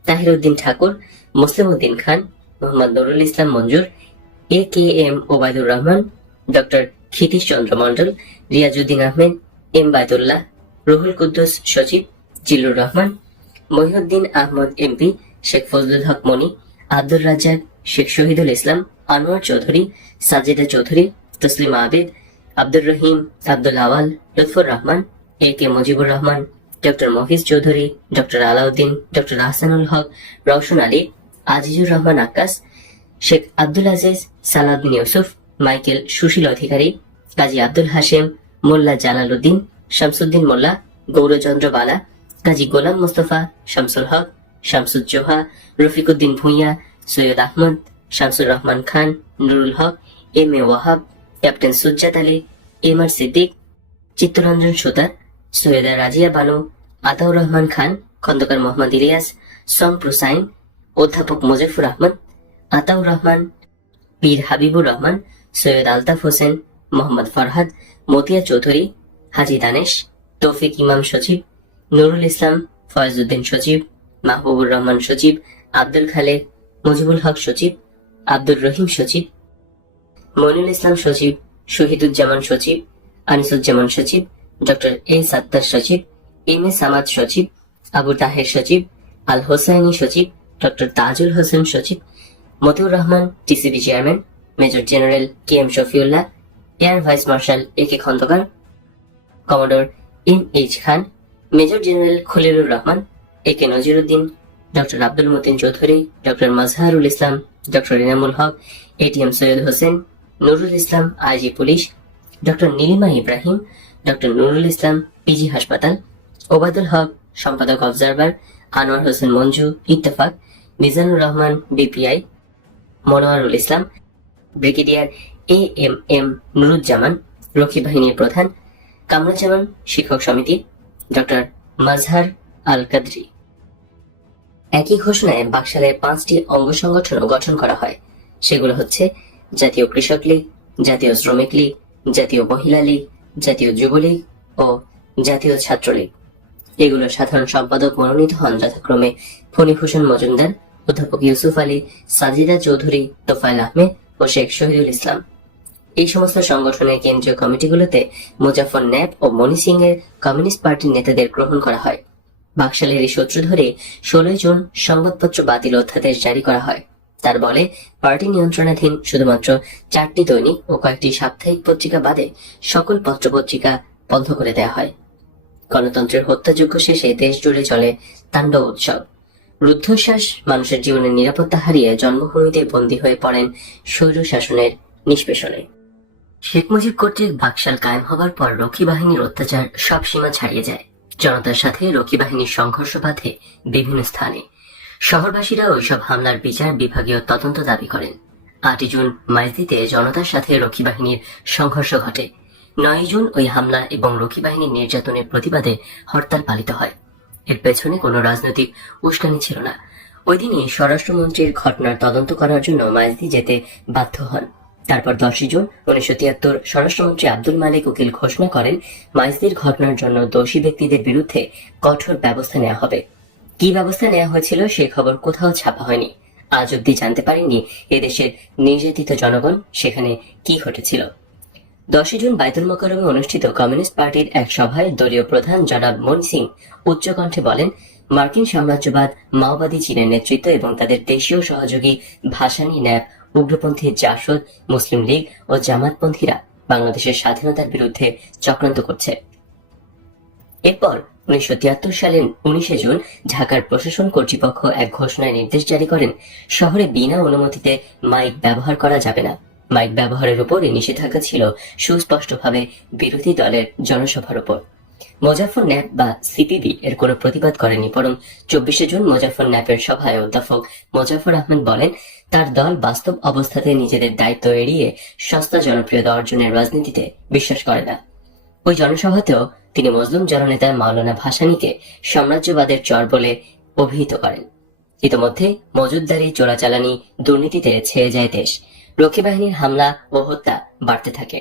তাহির উদ্দিন ঠাকুর, মুসলিম উদ্দিন খান, মোহাম্মদ নুরুল ইসলাম মঞ্জুর, AKM Obaidur Rahman, doctor Kshitish Chandra Mandal, Riazuddin Ahmed, M Baitullah, Ruhul Quddus সচিব, Zillur Rahman, Mohiuddin Ahmad MP, Sheikh Fazlul Haque Moni, Abdur Razzak, Sheikh Shahidul Islam, Anwar Chowdhury, Sajeda Chowdhury, Taslima Abed, Abdur Rahim, Abdul Awal, Lutfur Rahman, AK Mujibur Rahman, doctor Mohiz Chowdhury, doctor Alauddin, doctor Ahsanul Haque, Roushan Ali, Azizur Rahman Akkas, Sheikh Abdul Aziz, Salauddin Yusuf, Michael Sushil Adhikari, Kazi Abdul Hashem, Molla Jalaluddin, Shamsuddin Molla, Gourchandra বালা, কাজী Golam Mostafa, Shamsul Haque, Shamsuzzoha, Rafiquddin Bhuiyan, Syed Ahmad, Shamsur Rahman Khan, Nurul Haque, MA Wahab, captain Sujjat Ali, MR Siddique, Chittaranjan Sutar, Syeda Razia Banu, Ataur Rahman Khan, Khandakar Mohammad Ilias, সম প্রসাইন, অধ্যাপক মুজাফফর আহমদ, আতাউর রহমান, পীর হাবিবুর রহমান, সৈয়দ আলতাফ হোসেন, মোহাম্মদ ফরহাদ, মতিয়া চৌধুরী, হাজি দানেশ, তৌফিক ইমাম সচিব, নুরুল ইসলাম, ফয়েজউদ্দিন সচিব, মাহবুবুর রহমান সচিব, আব্দুল খালেক, মুজিবুল হক সচিব, আব্দুর রহিম সচিব, মনিরুল ইসলাম সচিব, শহীদুজ্জামান সচিব, আনিসুজ্জামান সচিব, ডক্টর A সাত্তার সচিব, MA সামাদ সচিব, আবু তাহের সচিব, আল হোসাইনি সচিব, ডক্টর তাজুল হোসেন সচিব, Motiur Rahman TCB chairman, major general KM Shafiullah, air vice marshal AK Khandaker, commodore MH Khan, major general Khalilur Rahman, AK Naziruddin, doctor Abdul Matin Chowdhury, doctor Mazharul Islam, doctor Inamul Haque, ATM Syed Hossain, Nurul Islam IG police, doctor Nilima Ibrahim, doctor Nurul Islam PG হাসপাতাল, ওবায়দুল হক সম্পাদক Observer, Anwar Hossain Manju Ittefaq, Mizanur Rahman BPI, Monowarul Islam, brigadier AMM Nuruzzaman, রক্ষী বাহিনীর প্রধান, কামরুজ্জামান শিক্ষক সমিতি, ডক্টর মাজহার আল কাদরি। একই ঘোষণায় বাকশালের 5টি অঙ্গ সংগঠনও গঠন করা হয়। সেগুলো হচ্ছে জাতীয় কৃষক লীগ, জাতীয় শ্রমিক লীগ, জাতীয় মহিলা লীগ, জাতীয় যুবলীগ ও জাতীয় ছাত্রলীগ। এগুলো সাধারণ সম্পাদক মনোনীত হন যথাক্রমে ফণিভূষণ মজুমদার, অধ্যাপক ইউসুফ আলী, সাজিদা চৌধুরী, তোফায়েল আহমেদ ও শেখ শহীদুল ইসলাম। এই সমস্ত সংগঠনের কেন্দ্রীয় কমিটিগুলোতে মুজাফফর ন্যাপ ও মনি সিং এর কমিউনিস্ট পার্টির নেতাদের গ্রহণ করা হয়। বাকশালের এই সূত্র ধরে 16 জুন সংবাদপত্র বাতিল অধ্যাদেশ জারি করা হয়। তার বলে পার্টি নিয়ন্ত্রণাধীন শুধুমাত্র 4টি দৈনিক ও কয়েকটি সাপ্তাহিক পত্রিকা বাদে সকল পত্রপত্রিকা বন্ধ করে দেওয়া হয়। গণতন্ত্রের হত্যাযজ্ঞ শেষে দেশ জুড়ে চলে তাণ্ডব উৎসব। রুদ্ধশ্বাস মানুষের জীবনের নিরাপত্তা হারিয়ে জন্মভূমিতে বন্দী হয়ে পড়েন স্বৈর শাসনের নিষ্পেষণে। শেখ মুজিব কর্তৃক বাকশাল কায়েম হবার পর রক্ষী বাহিনীর অত্যাচার সব সীমা ছাড়িয়ে যায়। জনতার সাথে রক্ষী বাহিনীর সংঘর্ষ বাধে বিভিন্ন স্থানে। শহরবাসীরা ওইসব হামলার বিচার বিভাগীয় তদন্ত দাবি করেন। 8 জুন মাইজদিতে জনতার সাথে রক্ষী বাহিনীর সংঘর্ষ ঘটে। 9 জুন ওই হামলা এবং রক্ষী বাহিনীর নির্যাতনের প্রতিবাদে হরতাল পালিত হয়। এর পেছনে কোনো রাজনৈতিক উস্কানি ছিল না। ওই দিনই স্বরাষ্ট্রমন্ত্রীর ঘটনার তদন্ত করার জন্য মাইজদি যেতে বাধ্য হন। তারপর 10 জুন 1973 স্বরাষ্ট্রমন্ত্রী আব্দুল মালিক উকিল ঘোষণা করেন, মাইজদির ঘটনার জন্য দোষী ব্যক্তিদের বিরুদ্ধে কঠোর ব্যবস্থা নেওয়া হবে। কি ব্যবস্থা নেওয়া হয়েছিল সে খবর কোথাও ছাপা হয়নি। আজ অব্দি জানতে পারেননি এদেশের নির্যাতিত জনগণ সেখানে কি ঘটেছিল। 10 জুন বায়তুল মোকাররমে অনুষ্ঠিত কমিউনিস্ট পার্টির এক সভায় দলীয় প্রধান জনাব মনি সিং উচ্চকণ্ঠে বলেন, মার্কিন সাম্রাজ্যবাদ, মাওবাদী চীনের নেতৃত্ব এবং তাদের দেশীয় সহযোগী ভাসানী, ন্যাপ, উগ্রপন্থী জাসদ, মুসলিম লীগ ও জামাতপন্থীরা বাংলাদেশের স্বাধীনতার বিরুদ্ধে চক্রান্ত করছে। এরপর 1973 সালের 19 জুন ঢাকার প্রশাসন কর্তৃপক্ষ এক ঘোষণায় নির্দেশ জারি করেন, শহরে বিনা অনুমতিতে মাইক ব্যবহার করা যাবে না। মাইক ব্যবহারের উপর এই নিষেধাজ্ঞা ছিল সুস্পষ্টভাবে বিরোধী দলের জনসভার উপর। মোজাফফর ন্যাপ বা সিপিবি এর কোনো প্রতিবাদ করেনি, বরং 24 জুন মোজাফফর ন্যাপের সভায় অধ্যাপক মোজাফফর আহমেদ বলেন, তার দল বাস্তব অবস্থাতে নিজেদের দায়িত্ব এড়িয়ে সস্তা জনপ্রিয়তা অর্জনের রাজনীতিতে বিশ্বাস করে না। ওই জনসভাতেও তিনি মজলুম জননেতা মাওলানা ভাসানীকে সাম্রাজ্যবাদের চর বলে অভিহিত করেন। ইতোমধ্যে মজুদদারি, চোরাচালানি, দুর্নীতিতে ছেয়ে যায় দেশ। রক্ষী বাহিনীর হামলা ও হত্যা বাড়তে থাকে।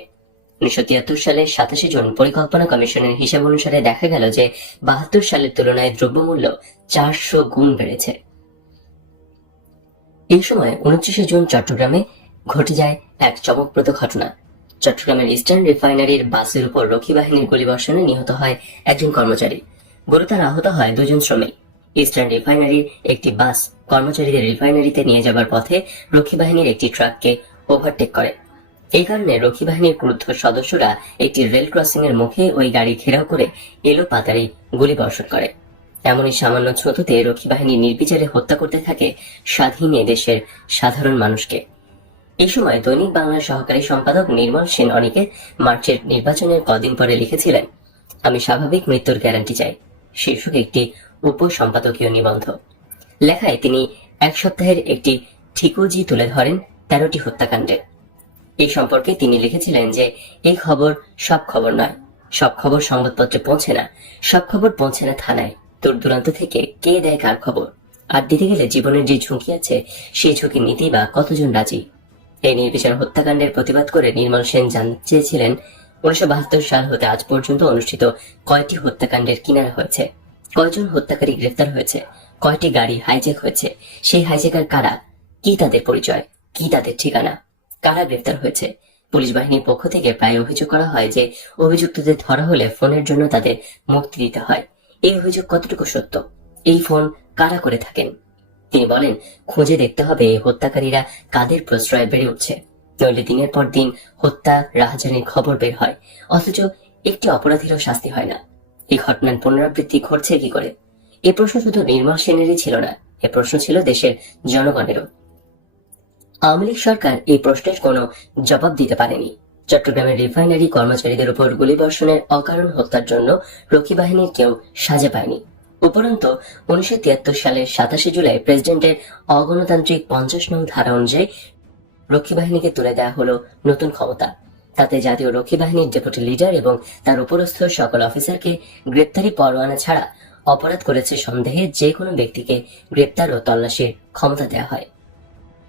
1973 সালের 27 জুন পরিকল্পনা কমিশনের হিসাব অনুসারে দেখা গেল যে 72 সালের তুলনায় দ্রব্যমূল্য 400 গুণ বেড়েছে। এই সময় 29 জুন চট্টগ্রামে ঘটে যায় এক চমকপ্রদ ঘটনা। চট্টগ্রামের ইস্টার্ন রিফাইনারির বাসের উপর রক্ষী বাহিনীর গুলিবর্ষণে নিহত হয় একজন কর্মচারী। গুরুতর আহত হয় 2 জন শ্রমিক। ইস্টার্ন রিফাইনারির একটি বাস কর্মচারীদের রিফাইনারিতে নিয়ে যাবার পথে রক্ষী বাহিনীর একটি ট্রাককে ওভারটেক করে। এই কারণে রক্ষী বাহিনীর ক্রুদ্ধ সদস্যরা একটি রেল ক্রসিং এর মুখে ওই গাড়ি ঘেরাও করে এলো পাতাড়ি গুলিবর্ষণ করে। এমনই সামান্য ছোটতে রক্ষী বাহিনী নির্বিচারে হত্যা করতে থাকে স্বাধীন এদেশের সাধারণ মানুষকে। এই সময় দৈনিক বাংলার সহকারী সম্পাদক নির্মল সেন অনিকেত মার্চের নির্বাচনের কদিন পরে লিখেছিলেন, আমি স্বাভাবিক মৃত্যুর গ্যারান্টি চাই, শীর্ষক একটি উপসম্পাদকীয় নিবন্ধ। লেখায় তিনি 1 সপ্তাহের একটি ঠিকুজি তুলে ধরেন 13টি হত্যাকাণ্ডের। এই সম্পর্কে তিনি লিখেছিলেন যে এই খবর সব খবর নয়, সব খবর সংবাদপত্রে পৌঁছে না, সব খবর পৌঁছে না থানায়। দূর দূরান্ত থেকে কে দেয় কার খবর? আর দিতে গেলে জীবনের যে ঝুঁকি আছে সেই ঝুঁকি নিতেই বা কতজন রাজি? এই নির্বিচার হত্যাকাণ্ডের প্রতিবাদ করে নির্মল সেন জানতে চেয়েছিলেন, 1972 সাল হতে আজ পর্যন্ত অনুষ্ঠিত কয়টি হত্যাকাণ্ডের কিনারা হয়েছে, কয়জন হত্যাকারী গ্রেফতার হয়েছে, কয়টি গাড়ি হাইজ্যাক হয়েছে, সেই হাইজ্যাকার কারা, কি তাদের পরিচয়, কি তাদের ঠিকানা, কারা গ্রেফতার হয়েছে। পুলিশ বাহিনীর পক্ষ থেকে প্রায় অভিযোগ করা হয় যে অভিযুক্তদের ধরা হলে ফোনের জন্য তাদের মুক্তি দিতে হয়। এই অভিযোগ কতটুকু সত্য? এই ফোন কারা করে থাকেন? তিনি বলেন, খুঁজে দেখতে হবে এই হত্যাকারীরা কাদের প্রশ্রয়ে বেড়ে উঠছে, নইলে দিনের পর দিন হত্যা, রাহাজানির খবর বের হয়, অথচ একটি অপরাধীরও শাস্তি হয় না। এই ঘটনার পুনরাবৃত্তি ঘটছে কি করে? এ প্রশ্ন শুধু নির্মল সেনেরই ছিল না, এ প্রশ্ন ছিল দেশের জনগণেরও। আওয়ামী লীগ সরকার এই প্রশ্নের কোনো জবাব দিতে পারেনি। চট্টগ্রামের রিফাইনারি কর্মচারীদের উপর গুলিবর্ষণের অকারণ হত্যার জন্য রক্ষী বাহিনীর কেউ সাজা পায়নি। উপরন্তু 1973 সালের 27 জুলাই প্রেসিডেন্টের অগণতান্ত্রিক 50 নং ধারা অনুযায়ী রক্ষী বাহিনীকে তুলে দেওয়া হলো নতুন ক্ষমতা। তাতে জাতীয় রক্ষী বাহিনীর ডেপুটি লিডার এবং তার উপরস্থ সকল অফিসারকে গ্রেপ্তারি পরোয়ানা ছাড়া অপরাধ করেছে সন্দেহে যে কোনো ব্যক্তিকে গ্রেপ্তার ও তল্লাশির ক্ষমতা দেওয়া হয়।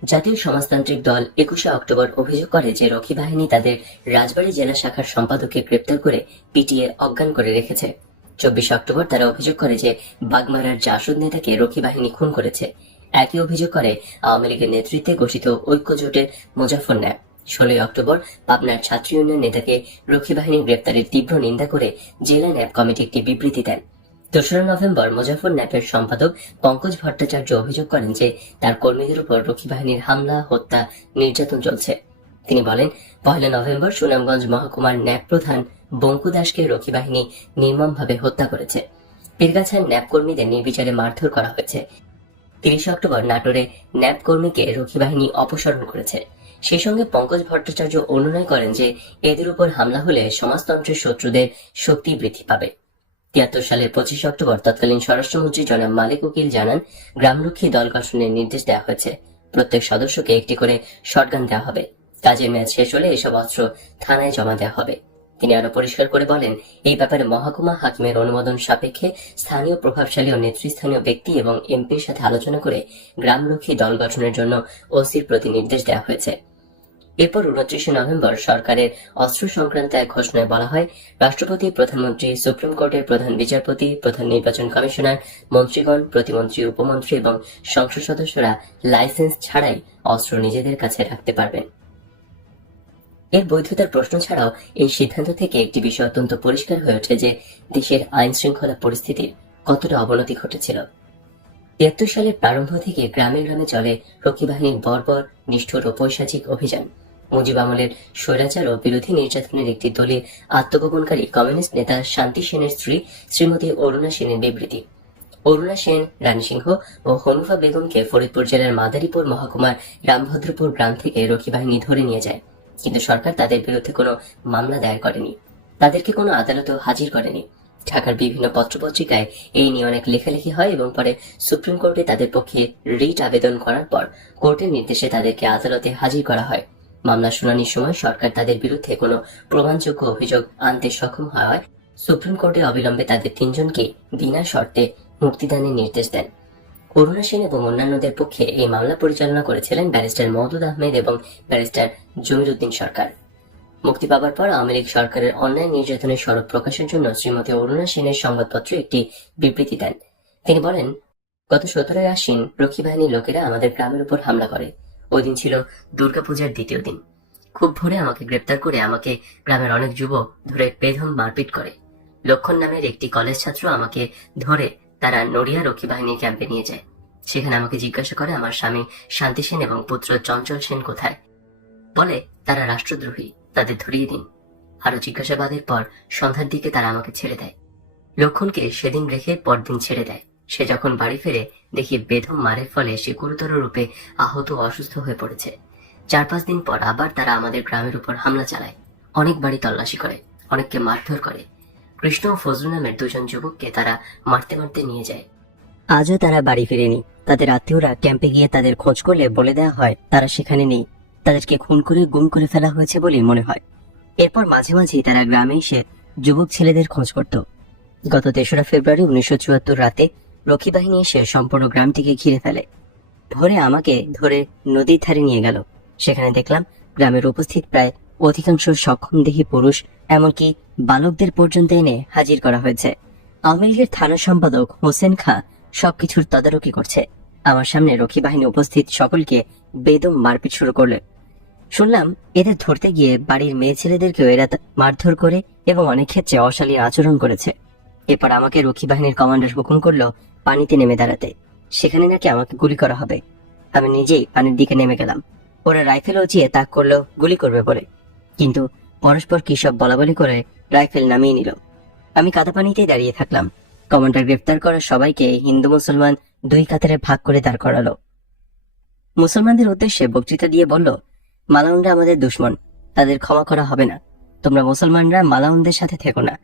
জাতীয় সমাজতান্ত্রিক দল 21 অক্টোবর অভিযোগ করে যে রক্ষী বাহিনী তাদের রাজবাড়ী জেলা শাখার সম্পাদককে গ্রেপ্তার করে পিটিয়ে অজ্ঞান করে রেখেছে। 24 অক্টোবর তারা অভিযোগ করে যে বাগমারার জাসদ নেতাকে রক্ষী বাহিনী খুন করেছে। একই অভিযোগ করে আওয়ামী লীগের নেতৃত্বে গঠিত ঐক্য জোটের মোজাফফর ন্যাপ। 16 অক্টোবর পাবনার ছাত্র ইউনিয়ন নেতাকে রক্ষী বাহিনীর গ্রেপ্তারের তীব্র নিন্দা করে জেলা ন্যাপ কমিটি একটি বিবৃতি দেন। 2 নভেম্বর মুজাফফর ন্যাপের সম্পাদক পঙ্কজ ভট্টাচার্য অভিযোগ করেন যে তার কর্মীদের উপর রক্ষী বাহিনীর হামলা, হত্যা, নির্যাতন চলছে। তিনি বলেন, 1 নভেম্বর সুনামগঞ্জ মহকুমার ন্যাপ প্রধান বঙ্কু দাসকে রক্ষী বাহিনী নির্মমভাবে হত্যা করেছে। পীরগাছার ন্যাপ কর্মীদের নির্বিচারে মারধর করা হয়েছে। 30 অক্টোবর নাটোরে ন্যাপ কর্মীকে রক্ষী বাহিনী অপসারণ করেছে। সেই সঙ্গে পঙ্কজ ভট্টাচার্য অনুনয় করেন যে এদের উপর হামলা হলে সমাজতন্ত্রের শত্রুদের শক্তি বৃদ্ধি পাবে। 73 সালের 25 অক্টোবর তৎকালীন স্বরাষ্ট্রমন্ত্রী জনাব মালেক উকিল জানান, গ্রামরক্ষী দল গঠনের নির্দেশ দেওয়া হয়েছে। প্রত্যেক সদস্যকে একটি করে শটগান দেওয়া হবে। কাজের মেয়াদ শেষ হলে এসব অস্ত্র থানায় জমা দেওয়া হবে। তিনি আরো পরিষ্কার করে বলেন, এই ব্যাপারে মহকুমা হাকিমের অনুমোদন সাপেক্ষে স্থানীয় প্রভাবশালী ও নেতৃস্থানীয় ব্যক্তি এবং এমপির সাথে আলোচনা করে গ্রামরক্ষী দল গঠনের জন্য ওসির প্রতি নির্দেশ দেওয়া হয়েছে। এরপর 29 নভেম্বর সরকারের অস্ত্র সংক্রান্ত এক ঘোষণায় বলা হয়, রাষ্ট্রপতি, প্রধানমন্ত্রী, সুপ্রিম কোর্টের প্রধান বিচারপতি, প্রধান নির্বাচন কমিশনার, মন্ত্রীগণ, প্রতিমন্ত্রী, উপমন্ত্রী এবং সংসদ সদস্যরা লাইসেন্স ছাড়াই অস্ত্র নিজেদের কাছে রাখতে পারবেন। এর বৈধতার প্রশ্ন ছাড়াও এই সিদ্ধান্ত থেকে একটি বিষয় অত্যন্ত পরিষ্কার হয়ে ওঠে যে দেশের আইন শৃঙ্খলা পরিস্থিতির কতটা অবনতি ঘটেছিল। 73 সালের প্রারম্ভ থেকে গ্রামে গ্রামে চলে রক্ষী বাহিনীর বর্বর, নিষ্ঠুর ও পৈশাচিক অভিযান। মুজিব আমলের স্বৈরাচার ও বিরোধী নির্যাতনের একটি দলে আত্মগোপনকারী কমিউনিস্ট নেতা শান্তি সেনের স্ত্রী শ্রীমতী অরুণা সেনের বিবৃতি। অরুণা সেন, রানী সিংহ ও হনুফা বেগমকে ফরিদপুর জেলার মাদারীপুর মহকুমার রামভদ্রপুর গ্রাম থেকে রক্ষী বাহিনী ধরে নিয়ে যায়, কিন্তু সরকার তাদের বিরুদ্ধে কোনো মামলা দায়ের করেনি, তাদেরকে কোনো আদালতেও হাজির করেনি। ঢাকার বিভিন্ন পত্রপত্রিকায় এই নিয়ে অনেক লেখালেখি হয় এবং পরে সুপ্রিম কোর্টে তাদের পক্ষে রিট আবেদন করার পর কোর্টের নির্দেশে তাদেরকে আদালতে হাজির করা হয়। মামলা শুনানির সময় সরকার তাদের বিরুদ্ধে কোনো প্রমাণযোগ্য অভিযোগ আনতে সক্ষম হওয়ায় সুপ্রিম কোর্টে অবিলম্বে তাদের 3 জনকে বিনা শর্তে মুক্তিদানের নির্দেশ দেন। অরুণা সেন এবং অন্যান্যদের পক্ষে এই মামলা পরিচালনা করেছিলেন ব্যারিস্টার মওদুদ আহমেদ এবং ব্যারিস্টার জমিরুদ্দিন সরকার। মুক্তি পাবার পর আওয়ামী লীগ সরকারের অন্যায় নির্যাতনের স্বরূপ প্রকাশের জন্য শ্রীমতী অরুণা সেনের সংবাদপত্রে একটি বিবৃতি দেন। তিনি বলেন, গত 17 আশ্বিন রক্ষী বাহিনীর লোকেরা আমাদের গ্রামের উপর হামলা করে। ওই দিন ছিল দুর্গাপূজার দ্বিতীয় দিন। খুব ভোরে আমাকে গ্রেপ্তার করে আমাকে গ্রামের অনেক যুবক ধরে বেধম মারপিট করে। লক্ষণ নামের একটি কলেজ ছাত্র আমাকে ধরে তারা নড়িয়া রক্ষী বাহিনীর ক্যাম্পে নিয়ে যায়। সেখানে আমাকে জিজ্ঞাসা করে আমার স্বামী শান্তি সেন এবং পুত্র চঞ্চল সেন কোথায়। বলে তারা রাষ্ট্রদ্রোহী, তাদের ধরিয়ে দিন। আরো জিজ্ঞাসাবাদের পর সন্ধ্যার দিকে তারা আমাকে ছেড়ে দেয়। লক্ষণকে সেদিন রেখে পরদিন ছেড়ে দেয়। সে যখন বাড়ি ফেরে দেখি বেধম মারের ফলে সে গুরুতর রূপে আহত ও অসুস্থ হয়ে পড়েছে। 4-5 দিন পর আবার তারা আমাদের গ্রামের উপর হামলা চালায়। অনেক বাড়ি তল্লাশি করে, অনেককে মারধর করে। কৃষ্ণ ও ফজলু নামের 2 জন যুবককে তারা মারতে মারতে নিয়ে যায়। আজও তারা বাড়ি ফিরেনি। তাদের আত্মীয়রা ক্যাম্পে গিয়ে তাদের খোঁজ করলে বলে দেওয়া হয় তারা সেখানে নেই, তাদেরকে খুন করে গুম করে ফেলা হয়েছে বলেই মনে হয়। এরপর মাঝে মাঝেই তারা গ্রামে এসে যুবক ছেলেদের খোঁজ করত। গত 3রা ফেব্রুয়ারি 1974 রাতে রক্ষী বাহিনী এসে সম্পূর্ণ গ্রামটিকে ঘিরে ফেলে। ভোরে আমাকে ধরে নদীর ধারে নিয়ে গেল। সেখানে দেখলাম গ্রামের উপস্থিত প্রায় অধিকাংশ সক্ষমদেহী পুরুষ, এমনকি বালকদের পর্যন্ত এনে হাজির করা হয়েছে। আওয়ামী লীগের থানা সম্পাদক হোসেন খাঁ সবকিছুর তদারকি করছে। আমার সামনে রক্ষী বাহিনী উপস্থিত সকলকে বেদম মারপিট শুরু করলে। শুনলাম এদের ধরতে গিয়ে বাড়ির মেয়ে ছেলেদেরকেও এরা মারধর করে এবং অনেক ক্ষেত্রে অশালীন আচরণ করেছে। এরপর আমাকে রক্ষী বাহিনীর কমান্ডার হুকুম করলো পানিতে নেমে দাঁড়াতে। সেখানে নাকি আমাকে গুলি করা হবে। আমি নিজেই পানির দিকে নেমে গেলাম। ওরা রাইফেল উঁচিয়ে তাক করলো গুলি করবে বলে, কিন্তু পরস্পর কি সব বলাবলি করে রাইফেল নামিয়ে নিল। আমি কাদা পানিতেই দাঁড়িয়ে থাকলাম। কমান্ডার গ্রেফতার করা সবাইকে হিন্দু মুসলমান 2 কাতারে ভাগ করে দাঁড় করালো। মুসলমানদের উদ্দেশ্যে বক্তৃতা দিয়ে বলল, মালাউনরা আমাদের দুশ্মন, তাদের ক্ষমা করা হবে না। তোমরা মুসলমানরা মালাউনদের সাথে থেকো না,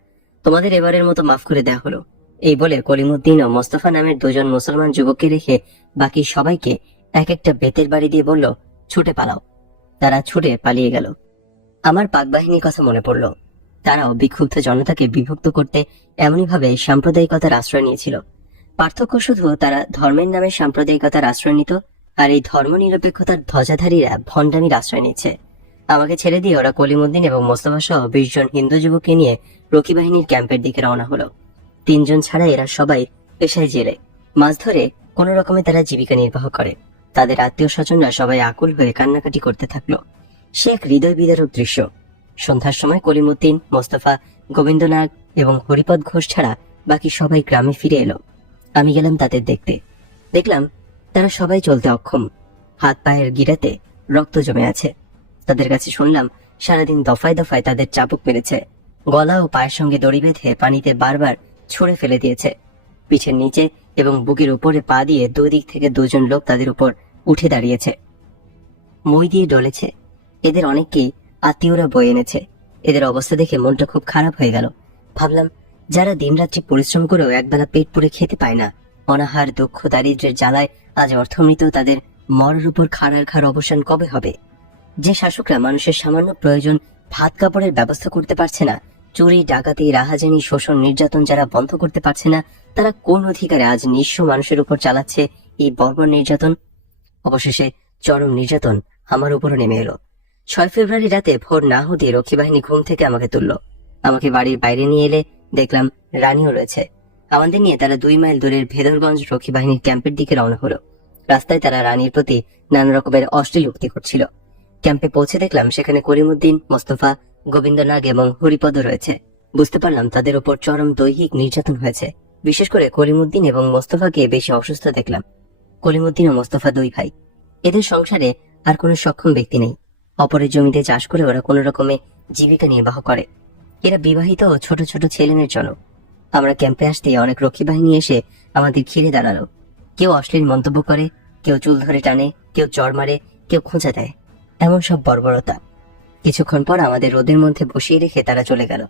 তোমাদের এবারের মতো মাফ করে দেওয়া হলো। এই বলে কলিমুদ্দিন ও মোস্তফা নামের 2 জন মুসলমান যুবককে রেখে বাকি সবাইকে এক একটা বেতের বাড়ি দিয়ে বলল, ছুটে পালাও। তারা ছুটে পালিয়ে গেল। আমার পাক বাহিনীর কথা মনে পড়ল। তারাও বিক্ষুব্ধ জনতাকে বিভক্ত করতে এমনইভাবে সাম্প্রদায়িকতার আশ্রয় নিয়েছিল। পার্থক্য শুধু তারা ধর্মের নামে সাম্প্রদায়িকতার আশ্রয় নিত, আর এই ধর্মনিরপেক্ষতার ধ্বজাধারীরা ভণ্ডামির আশ্রয় নিচ্ছে। আমাকে ছেড়ে দিয়ে ওরা কলিমুদ্দিন এবং মোস্তফা সহ 20 জন হিন্দু যুবককে নিয়ে রক্ষী বাহিনীর ক্যাম্পের দিকে রওনা হলো। 3 জন ছাড়া এরা সবাই পেশায় জেলে। মাছ ধরে কোনো রকমে তারা জীবিকা নির্বাহ করে। তাদের আত্মীয় স্বজনরা সবাই আকুল হয়ে কান্নাকাটি করতে থাকলো। সে এক হৃদয় বিদারক দৃশ্য। সন্ধ্যার সময় কলিমুদ্দিন, মোস্তফা, গোবিন্দনাগ এবং হরিপদ ঘোষ ছাড়া বাকি সবাই গ্রামে ফিরে এলো। আমি গেলাম তাদের দেখতে। দেখলাম তারা সবাই চলতে অক্ষম, হাত পায়ের গিরাতে রক্ত জমে আছে। তাদের কাছে শুনলাম সারাদিন দফায় দফায় তাদের চাবুক মেরেছে, গলা ও পায়ের সঙ্গে দড়ি বেঁধে পানিতে বারবার ছুঁড়ে ফেলে দিয়েছে। পিঠের নিচে এবং বুকের উপরে পা দিয়ে দুই দিক থেকে দুজন লোক তাদের উপর উঠে দাঁড়িয়েছে। মই দিয়ে ডলেছে। এদের অনেককেই আত্মীয়রা বয়ে এনেছে। এদের অবস্থা দেখে মনটা খুব খারাপ হয়ে গেল। ভাবলাম, যারা দিনরাত্রি পরিশ্রম করেও একবেলা পেট পুরে খেতে পায় না, অনাহার দুঃখ দারিদ্র্যের জ্বালায় আজ অর্থমৃত, তাদের মরার উপর খাড়ার অবসান কবে হবে? যে শাসকরা মানুষের সামান্য প্রয়োজন ভাত কাপড়ের ব্যবস্থা করতে পারছে না, চুরি ডাকাতি রাহাজানি শোষণ নির্যাতন যারা বন্ধ করতে পারছে না, তারা কোন অধিকারে আজ নিঃস্ব মানুষের উপর চালাচ্ছে এই বর্বর নির্যাতন? অবশেষে চরম নির্যাতন আমার উপরও নেমে এলো। 6 ফেব্রুয়ারি রাতে ভোর না হতে রক্ষী বাহিনী ঘুম থেকে আমাকে তুলল। আমাকে বাড়ির বাইরে নিয়ে এলে দেখলাম রানীও রয়েছে। আমাদের নিয়ে তারা 2 মাইল দূরের ভেদরগঞ্জ রক্ষী বাহিনীর ক্যাম্পের দিকে রওনা হলো। রাস্তায় তারা রানীর প্রতি নানা রকমের অশ্লীল উক্তি করছিল। ক্যাম্পে পৌঁছে দেখলাম সেখানে করিমউদ্দিন, মোস্তফা, গোবিন্দনাগ এবং হরিপদ রয়েছে। বুঝতে পারলাম তাদের উপর চরম দৈহিক নির্যাতন হয়েছে। বিশেষ করে করিমউদ্দিন এবং মোস্তফাকে বেশি অসুস্থ দেখলাম। কলিমউদ্দিন ও মোস্তফা 2 ভাই। এদের সংসারে আর কোনো সক্ষম ব্যক্তি নেই। অপরের জমিতে চাষ করে ওরা কোনো রকমে জীবিকা নির্বাহ করে। এরা বিবাহিত ও ছোট ছোট ছেলেমেয়ের জন্য। আমরা ক্যাম্পে আসতে অনেক রক্ষী বাহিনী এসে আমাদের ঘিরে দাঁড়ালো। কেউ অশ্লীল মন্তব্য করে, কেউ চুল ধরে টানে, কেউ চড় মারে, কেউ খোঁচা দেয়। এমন সব বর্বরতা। কিছুক্ষণ পর আমাদের রোদের মধ্যে বসিয়ে রেখে তারা চলে গেল।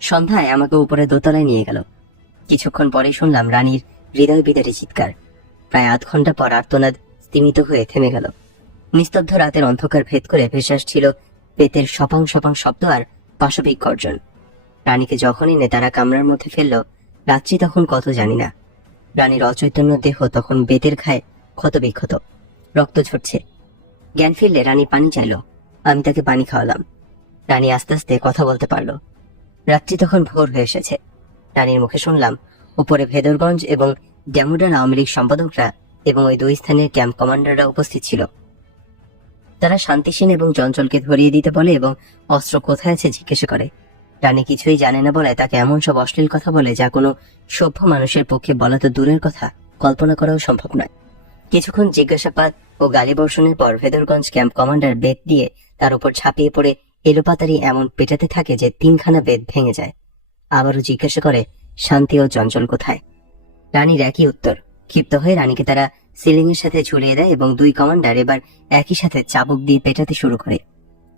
সন্ধ্যায় আমাকে উপরে দোতলায় নিয়ে গেল। কিছুক্ষণ পরেই শুনলাম রানীর হৃদয় বিদারী চিৎকার। প্রায় আধ ঘন্টা পর আর্তনাদ স্তিমিত হয়ে থেমে গেল। নিস্তব্ধ রাতের অন্ধকার ভেদ করে ভেসে আসছিল পেতের সপাং সপাং শব্দ আর পাশবিক গর্জন। রানীকে যখন এনে তারা কামরার মধ্যে ফেলল, রাত্রি তখন কত জানি না। রানীর অচৈতন্য দেহ তখন বেতের ঘায়ে ক্ষত বিক্ষত, রক্ত ঝরছে। জ্ঞান ফিরলে রানী পানি চাইল। আমি তাকে পানি খাওয়ালাম। রানী আস্তে আস্তে কথা বলতে পারল। রাত্রি তখন ভোর হয়ে এসেছে। রানীর মুখে শুনলাম উপরে ভেদরগঞ্জ এবং ড্যামুডার আওয়ামী লীগ সম্পাদকরা এবং ওই 2 স্থানের ক্যাম্প কমান্ডাররা উপস্থিত ছিল। তারা শান্তিসীন এবং চঞ্চলকে ধরিয়ে দিতে বলে এবং অস্ত্র কোথায় আছে জিজ্ঞেস করে। রানী কিছুই জানে না বলে তাকে এমন সব অশ্লীল কথা বলে যা কোনো সভ্য মানুষের পক্ষে বলা তো দূরের কথা, কল্পনা করাও সম্ভব নয়। কিছুক্ষণ জিজ্ঞাসাবাদ ও গালিবর্ষণের পর ভেদরগঞ্জ ক্যাম্প কমান্ডার বেত দিয়ে তার উপর ঝাঁপিয়ে পড়ে এলোপাতারি এমন পেটাতে থাকে যে 3খানা বেত ভেঙে যায়। আবারও জিজ্ঞাসা করে শান্তি ও চঞ্চল কোথায়। রানীর একই উত্তর। ক্ষিপ্ত হয়ে রানীকে তারা সিলিং এর সাথে ঝুলিয়ে দেয় এবং 2 কমান্ডার এবার একই সাথে চাবুক দিয়ে পেটাতে শুরু করে।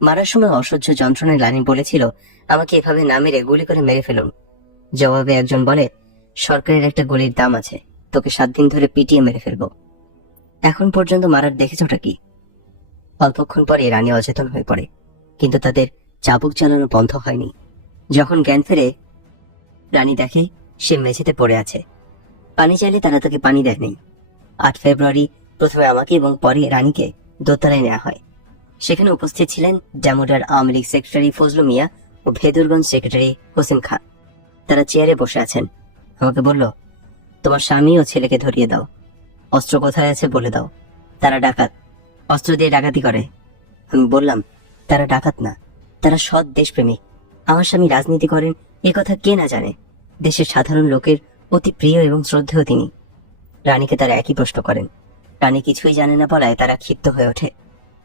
মারার সময় অসহ্য যন্ত্রণায় রানী বলেছিল, আমাকে এভাবে না মেরে গুলি করে মেরে ফেলুন। জবাবে একজন বলে, সরকারের একটা গুলির দাম আছে, তোকে 7 দিন ধরে পিটিয়ে মেরে ফেলবো। এখন পর্যন্ত মারার দেখেছটা কি? অল্পক্ষণ পরে রানী অচেতন হয়ে পড়ে, কিন্তু তাদের চাবুক চালানো বন্ধ হয়নি। যখন জ্ঞান ফেরে রানী দেখে সে মেঝেতে পড়ে আছে। পানি চাইলে তারা তাকে পানি দেয়নি। 8 ফেব্রুয়ারি প্রথমে আমাকে এবং পরে রানীকে দোতলায় নেওয়া হয়। সেখানে উপস্থিত ছিলেন ড্যামুডার আওয়ামী লীগ সেক্রেটারি ফজলু মিয়া ও ভেদরগঞ্জ সেক্রেটারি হোসেন খান। তারা চেয়ারে বসে আছেন। আমাকে বলল, তোমার স্বামী ও ছেলেকে ধরিয়ে দাও। অস্ত্র কোথায় আছে বলে দাও। তারা ডাকাত, অস্ত্র দিয়ে ডাকাতি করে। আমি বললাম, তারা ডাকাত না, তারা সৎ দেশপ্রেমিক। আমার স্বামী রাজনীতি করেন, এ কথা কে না জানে। দেশের সাধারণ লোকের অতি প্রিয় এবং শ্রদ্ধেয় তিনি। রানীকে তারা একই প্রশ্ন করেন। রানী কিছুই জানে না বলায় তারা ক্ষিপ্ত হয়ে ওঠে।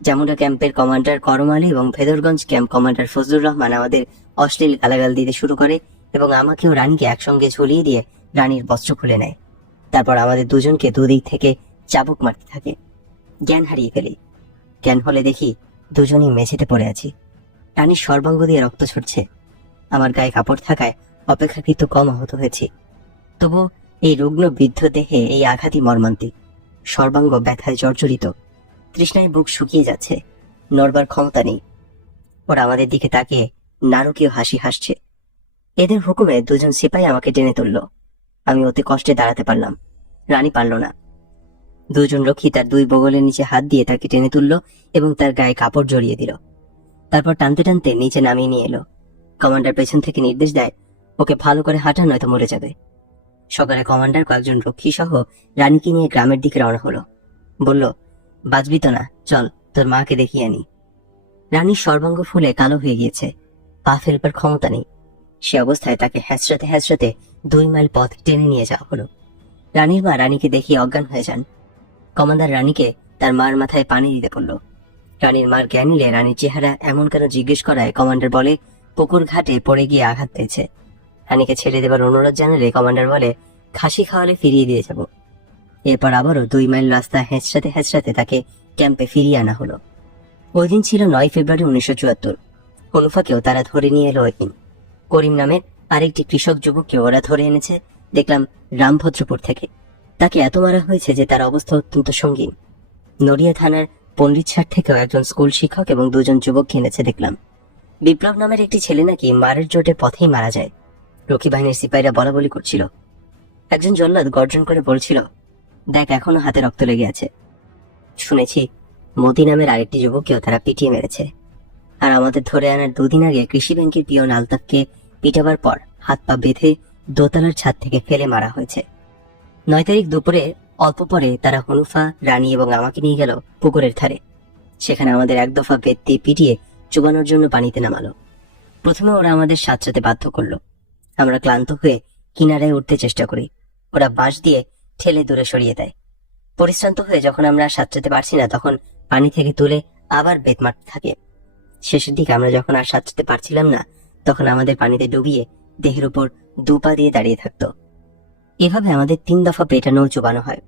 জামুডা ক্যাম্পের কমান্ডার করম আলী এবং ভেদরগঞ্জ ক্যাম্প কমান্ডার ফজলুর রহমান আমাদের অশ্লীল গালাগাল দিতে শুরু করে এবং আমাকে ও রানীকে একসঙ্গে ঝুলিয়ে দিয়ে রানীর বস্ত্র খুলে নেয়। তারপর আমাদের দুজনকে দুদিক থেকে চাবুক মারতে থাকে। জ্ঞান হারিয়ে ফেলি। জ্ঞান হলে দেখি দুজনই মেঝেতে পড়ে আছি। রানীর সর্বাঙ্গ দিয়ে রক্ত ছড়ছে। আমার গায়ে কাপড় থাকায় অপেক্ষাকৃত কম আহত হয়েছি। তবু এই রুগ্ন বৃদ্ধ দেহে এই আঘাতই মর্মান্তিক। সর্বাঙ্গ ব্যথায় জর্জরিত, তৃষ্ণায় বুক শুকিয়ে যাচ্ছে, নড়বার ক্ষমতা নেই। ওরা আমাদের দিকে তাকিয়ে নারকীয় হাসি হাসছে। এদের হুকুমে 2জন সিপাহী আমাকে টেনে তুলল। আমি অতি কষ্টে দাঁড়াতে পারলাম, রানী পারল না। 2জন রক্ষী তার 2 বগলের নিচে হাত দিয়ে তাকে টেনে তুলল এবং তার গায়ে কাপড় জড়িয়ে দিল। তারপর টানতে টানতে নিচে নামিয়ে নিয়ে এলো। কমান্ডার পেছন থেকে নির্দেশ দেয়, ওকে ভালো করে হাঁটা, নয়তো মরে যাবে। সকালে কমান্ডার কয়েকজন রক্ষী সহ রানীকে নিয়ে গ্রামের দিকে রওনা হলো। বলল, বাঁচবি তো না, চল তোর মাকে দেখিয়ে আনি। রানীর সর্বাঙ্গ ফুলে কালো হয়ে গিয়েছে, পা ফেলবার ক্ষমতা নেই। সে অবস্থায় তাকে হ্যাঁচড়াতে হ্যাঁচড়াতে 2 মাইল পথ টেনে নিয়ে যাওয়া হলো। রানীর মা রানীকে দেখিয়ে অজ্ঞান হয়ে যান। কমান্ডার রানীকে তার মার মাথায় পানি দিতে বলল। রানীর মার জ্ঞান নিলে রানীর চেহারা এমন কেন জিজ্ঞেস করায় কমান্ডার বলে, পুকুর ঘাটে পড়ে গিয়ে আঘাত পেয়েছে। রানীকে ছেড়ে দেবার অনুরোধ জানালে কমান্ডার বলে, খাসি খাওয়ালে ফিরিয়ে দিয়ে যাব। এরপর আবারও 2 মাইল রাস্তা হেঁচড়াতে হেঁচড়াতে তাকে ক্যাম্পে ফিরিয়ে আনা হলো। ওই দিন ছিল 9 ফেব্রুয়ারি 1974। হনুফাকেও তারা ধরে নিয়ে এলো ওই দিন। করিম নামের আরেকটি কৃষক যুবককে ওরা ধরে এনেছে দেখলাম রামভদ্রপুর থেকে। তাকে এত মারা হয়েছে যে তার অবস্থা অত্যন্ত সঙ্গীন। নড়িয়া থানার পণ্ডিতসার থেকেও একজন স্কুল শিক্ষক এবং 2 জন যুবককে এনেছে দেখলাম। বিপ্লব নামের একটি ছেলে নাকি মারের চোটে পথেই মারা যায়। রক্ষী বাহিনীর সিপাহীরা বলাবলি করছিল। একজন জল্লাদ গর্জন করে বলছিল, দেখ এখনো হাতে রক্ত লেগে আছে। শুনেছি মতি নামের আরেকটি যুবককেও তারা পিটিয়ে মেরেছে। আর আমাদের ধরে আনার 2 দিন আগে কৃষি ব্যাংকের পিয়ন আলতাফকে পিটাবার পর হাত পা বেঁধে দোতলার ছাদ থেকে ফেলে মারা হয়েছে। 9 তারিখ দুপুরে অল্প পরে তারা হনুফা, রানী এবং আমাকে নিয়ে গেল পুকুরের ধারে। সেখানে আমাদের 1 দফা বেত দিয়ে পিটিয়ে চুবানোর জন্য পানিতে নামালো। প্রথমে ওরা আমাদের সাঁতরাতে বাধ্য করলো। আমরা ক্লান্ত হয়ে কিনারায় উঠতে চেষ্টা করি। ওরা বাঁশ দিয়ে ঠেলে দূরে সরিয়ে দেয়। পরিশ্রান্ত হয়ে যখন আমরা সাঁতরাতে পারছি না তখন পানি থেকে তুলে আবার বেত মারতে থাকে। শেষের দিকে আমরা যখন আর সাঁতরাতে পারছিলাম না তখন আমাদের পানিতে ডুবিয়ে দেহের উপর 2 পা দিয়ে দাঁড়িয়ে থাকতো। এভাবে আমাদের 3 দফা পেটানো চুবানো হয়।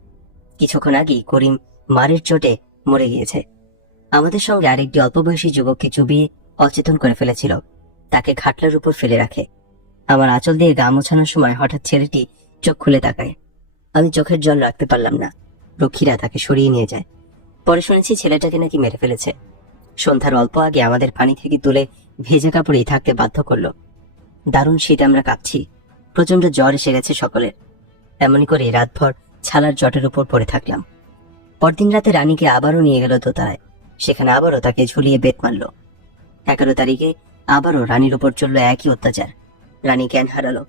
কিছুক্ষণ আগেই করিম মারের চোটে মরে গিয়েছে। আমাদের সঙ্গে আরেকটি অল্প বয়সী যুবককে চুবিয়ে অচেতন করে ফেলেছিল। তাকে খাটলার উপর ফেলে রাখে। আমার আঁচল দিয়ে গা মোছানোর সময় হঠাৎ ছেলেটি চোখ খুলে তাকায়। আমি চোখের জল রাখতে পারলাম না। রক্ষীরা তাকে সরিয়ে নিয়ে যায়। পরে শুনেছি ছেলেটাকে নাকি মেরে ফেলেছে। সন্ধ্যার অল্প আগে আমাদের পানি থেকে তুলে ভেজা কাপড়েই থাকতে বাধ্য করলো। দারুণ শীত, আমরা কাঁপছি। প্রচন্ড জ্বর এসে গেছে সকলের। এমনই করে রাতভর ছালার জটের উপর পড়ে থাকলাম। পরদিন রাতে রানীকে আবারও নিয়ে গেল দোতলায়। সেখানে আবারও তাকে ঝুলিয়ে বেত মারল। 11 তারিখে আবারও রানীর উপর চলল একই অত্যাচার। রানী জ্ঞান হারালো।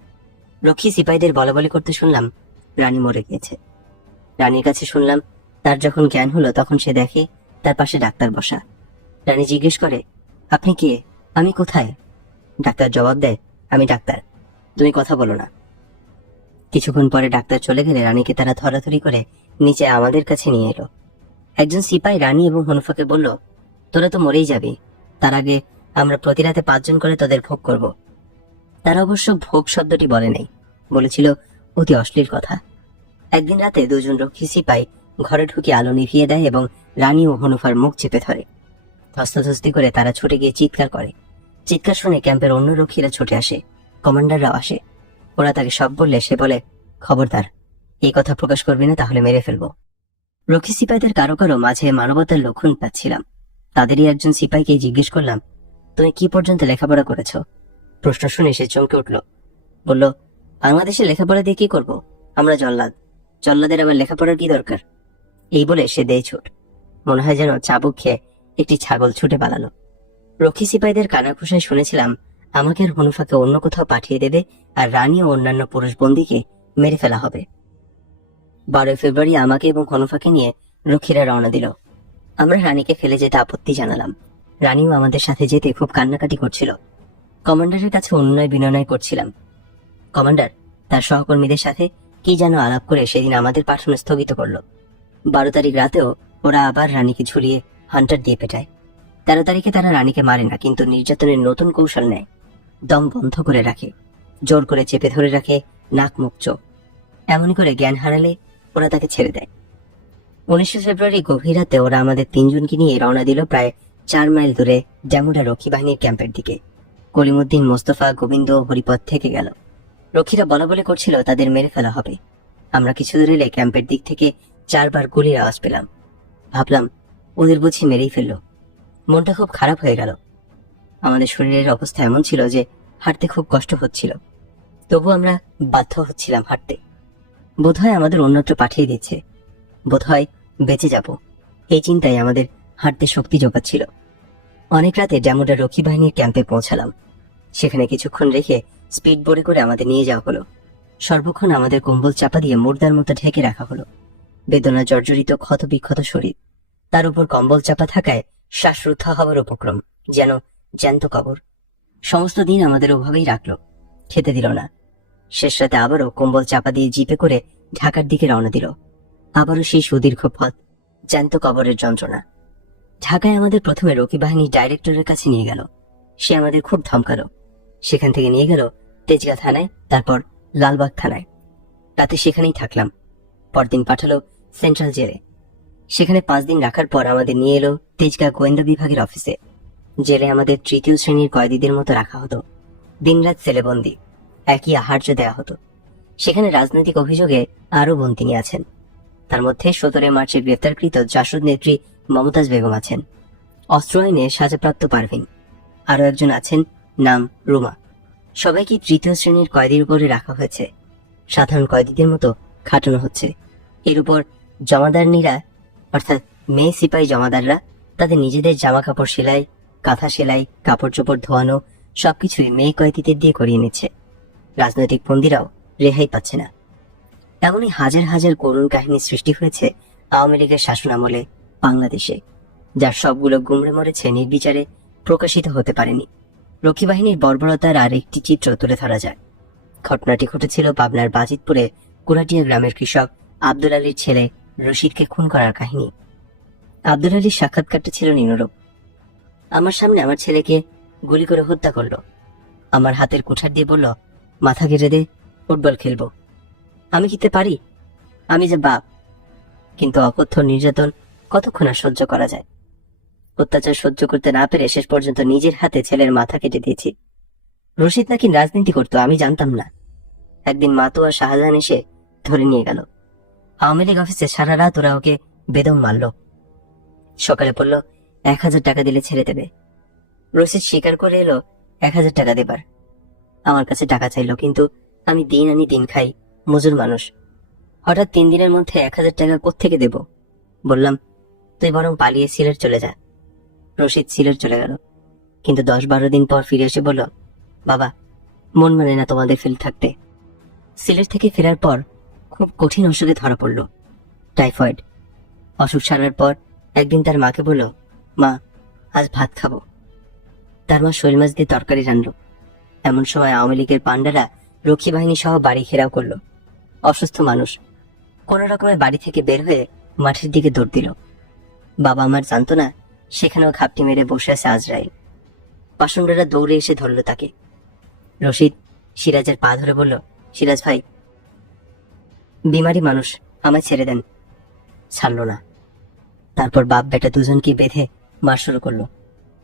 রক্ষী সিপাহীদের বলাবলি করতে শুনলাম রানী মরে গিয়েছে। রানীর কাছে শুনলাম তার যখন জ্ঞান হলো তখন সে দেখে তার পাশে ডাক্তার বসা। রানী জিজ্ঞেস করে, আপনি কে? আমি কোথায়? ডাক্তার জবাব দেয়, আমি ডাক্তার, তুমি কথা বলো না। কিছুক্ষণ পরে ডাক্তার চলে গেলে রানীকে তারা ধরাধরি করে নিচে আমাদের কাছে নিয়ে এলো। একজন সিপাহী রানী এবং হনুফাকে বলল, তোরা তো মরেই যাবি, তার আগে আমরা প্রতি রাতে 5 জন করে তোদের ভোগ করব। তারা অবশ্য ভোগ শব্দটি বলে নাই, বলেছিল অতি অশ্লীল কথা। একদিন রাতে 2 জন রক্ষী সিপাহী ঘরে ঢুকে আলো নিভিয়ে দেয় এবং রানী ও হনুফার মুখ চেপে ধরে। ধস্তাধস্তি করে তারা ছুটে গিয়ে চিৎকার করে। চিৎকার শুনে ক্যাম্পের অন্য রক্ষীরা ছুটে আসে, কমান্ডাররাও আসে। ওরা তাকে সব বললে সে বলে, খবরদার এই কথা প্রকাশ করবি না, তাহলে মেরে ফেলবো। রক্ষী সিপাহীদের কারো কারো মাঝে মানবতার লক্ষণ পাচ্ছিলাম। তাদেরই একজন সিপাহীকে জিজ্ঞেস করলাম, তুমি কি পর্যন্ত লেখাপড়া করেছ? প্রশ্ন শুনে সে চমকে উঠল। বলল, বাংলাদেশে লেখাপড়া দিয়ে কি করব? আমরা জল্লাদ, জল্লাদের আবার লেখাপড়ার কি দরকার? এই বলে সে দেয় ছুট। মনে হয় যেন চাবুক খেয়ে একটি ছাগল ছুটে পালালো। রক্ষী সিপাহীদের কানাঘুষায় শুনেছিলাম আমাকে আর হনুফাকে অন্য কোথাও পাঠিয়ে দেবে আর রানী ও অন্যান্য পুরুষ বন্দীকে মেরে ফেলা হবে। 12 ফেব্রুয়ারি আমাকে এবং হনুফাকে নিয়ে রক্ষীরা রওনা দিল। আমরা রানীকে ফেলে যেতে আপত্তি জানালাম। রানীও আমাদের সাথে যেতে খুব কান্নাকাটি করছিল। কমান্ডারের কাছে অনুনয় বিনয় করছিলাম। কমান্ডার তার সহকর্মীদের সাথে কি যেন আলাপ করে সেদিন আমাদের পাঠানো স্থগিত করলো। 12 তারিখ রাতেও ওরা আবার রানীকে ঝুলিয়ে হান্টার দিয়ে পেটায়। 13 তারিখে তারা রানীকে মারে না, কিন্তু নির্যাতনের নতুন কৌশল নেয়। দম বন্ধ করে রাখে, জোর করে চেপে ধরে রাখে নাক মুখ চোখ। এমনই করে জ্ঞান হারালে ওরা তাকে ছেড়ে দেয়। 19 ফেব্রুয়ারি গভীর রাতে ওরা আমাদের 3 জনকে নিয়ে রওনা দিল প্রায় 4 মাইল দূরে জামুডা রক্ষী বাহিনীর ক্যাম্পের দিকে। কলিমুদ্দিন, মোস্তফা, গোবিন্দ ও হরিপদ থেকে গেল। রক্ষীরা বলাবলি করছিল তাদের মেরে ফেলা হবে। আমরা কিছু দূর এলে ক্যাম্পের দিক থেকে 4 বার গুলির আওয়াজ পেলাম। ভাবলাম ওদের বুঝি মেরেই ফেললো। মনটা খুব খারাপ হয়ে গেল। আমাদের শরীরের অবস্থা এমন ছিল যে হাঁটতে খুব কষ্ট হচ্ছিল। তবু আমরা বাধ্য হচ্ছিলাম হাঁটতে। বোধহয় আমাদের অন্যত্র পাঠিয়ে দিচ্ছে, বোধহয় বেঁচে যাব, এই চিন্তায় আমাদের হাঁটতে শক্তি জোগাচ্ছিল। অনেক রাতে জামুডা রক্ষী বাহিনীর ক্যাম্পে পৌঁছালাম। সেখানে কিছুক্ষণ রেখে স্পিড বোটে করে আমাদের নিয়ে যাওয়া হলো। সর্বক্ষণ আমাদের কম্বল চাপা দিয়ে মুর্দার মতো ঢেকে রাখা হলো। বেদনা জর্জরিত ক্ষত বিক্ষত শরীর, তার উপর কম্বল চাপা থাকায় শ্বাসরুদ্ধ হওয়ার উপক্রম, যেন জ্যান্ত কবর। সমস্ত দিন আমাদের ওভাবেই রাখলো, খেতে দিল না। শেষ রাতে আবারও কম্বল চাপা দিয়ে জিপে করে ঢাকার দিকে রওনা দিল। আবারও সেই সুদীর্ঘ পথ, জ্যান্ত কবরের যন্ত্রণা। ঢাকায় আমাদের প্রথমে রক্ষী বাহিনীর ডাইরেক্টরের কাছে নিয়ে গেল। সে আমাদের খুব ধমকালো। সেখান থেকে নিয়ে গেল তেজগাঁ থানায়, তারপর লালবাগ থানায়। রাতে সেখানেই থাকলাম। পরদিন পাঠালো সেন্ট্রাল জেলে। সেখানে 5 দিন রাখার পর আমাদের নিয়ে এলো তেজগাঁ গোয়েন্দা বিভাগের অফিসে। জেলে আমাদের তৃতীয় শ্রেণীর কয়েদিদের মতো রাখা হতো। দিনরাত সেলেবন্দি, একই আহার্য দেওয়া হতো। সেখানে রাজনৈতিক অভিযোগে আরো বন্দিনী আছেন। তার মধ্যে 17 মার্চে গ্রেফতারকৃত জাসদ নেত্রী মমতাজ বেগম আছেন। অস্ত্র আইনে সাজাপ্রাপ্ত পারভিন। আরো একজন আছেন, নাম রুমা। সবাইকে তৃতীয় শ্রেণীর কয়েদির উপরে রাখা হয়েছে। সাধারণ কয়েদিদের মতো খাটানো হচ্ছে। এর উপর জমাদারনীরা, অর্থাৎ মেয়ে সিপাহী জমাদাররা, তাদের নিজেদের জামা কাপড় সেলাই, কাঁথা সেলাই, কাপড় চোপড় ধোয়ানো সবকিছুই মেয়ে কয়েদিদের দিয়ে করিয়ে নিচ্ছে। রাজনৈতিক বন্দীরাও রেহাই পাচ্ছে না। এমনই হাজার হাজার করুণ কাহিনী সৃষ্টি হয়েছে আওয়ামী লীগের শাসনামলে বাংলাদেশে, যার সবগুলো গুমড়ে মরেছে নির্বিচারে, প্রকাশিত হতে পারেনি। রক্ষী বাহিনীর বর্বরতার আর একটি চিত্র তুলে ধরা যায়। ঘটনাটি ঘটেছিল পাবনার বাজিতপুরে কুরাটিয়া গ্রামের কৃষক আব্দুল আলীর ছেলে রশিদকে খুন করার কাহিনী। আব্দুল আলীর সাক্ষাৎকারটা ছিল নিম্নরূপ: আমার সামনে আমার ছেলেকে গুলি করে হত্যা করলো। আমার হাতের কুঠার দিয়ে বলল, মাথা কেটে দে, ফুটবল খেলবো। আমি কিতে পারি? আমি যে বাপ। কিন্তু অকথ্য নির্যাতন কতক্ষণ আর সহ্য করা যায়? অত্যাচার সহ্য করতে না পেরে শেষ পর্যন্ত নিজের হাতে ছেলের মাথা কেটে দিয়েছি। রশিদ নাকি রাজনীতি করতো, আমি জানতাম না। একদিন মাতু আর শাহজাহান এসে ধরে নিয়ে গেল। আওয়ামী লীগ অফিসে সারা রাত ওরা ওকে বেদম মারল। সকালে বলল 1000 টাকা দিলে ছেড়ে দেবে। রশিদ স্বীকার করে এলো 1000 টাকা দেবার। আমার কাছে টাকা চাইলো, কিন্তু আমি দিন আনি দিন খাই, মজুর মানুষ। হঠাৎ 3 দিনের মধ্যে 1000 টাকা কোত্থেকে দেব? বললাম, তুই বরং পালিয়ে সিলেট চলে যা। রশিদ সিলেট চলে গেল, কিন্তু 10-12 দিন পর ফিরে এসে বলল, বাবা, মন মানে না তোমাদের ফেল থাকতে। সিলেট থেকে ফেরার পর খুব কঠিন অসুখে ধরা পড়ল, টাইফয়েড। অসুখ সারার পর একদিন তার মাকে বলল, মা, আজ ভাত খাবো। তার মা শৈল মাছ দিয়ে তরকারি রান্নল। এমন সময় আওয়ামী লীগের পান্ডারা রক্ষী বাহিনী সহ বাড়ি ঘেরাও করলো। অসুস্থ মানুষ কোন রকমে বাড়ি থেকে বের হয়ে মাঠের দিকে দৌড় দিল। বাবা আমার জানতো না সেখানেও ঘাপটি মেরে বসে আছে আজরাইল। পাষণ্ডরা দৌড়ে এসে ধরল তাকে। রশিদ সিরাজের পা ধরে বলল, সিরাজ ভাই, বিমারি মানুষ, আমায় ছেড়ে দেন। ছাড়ল না। তারপর বাপ বেটা দুজনকে বেঁধে মার শুরু করলো।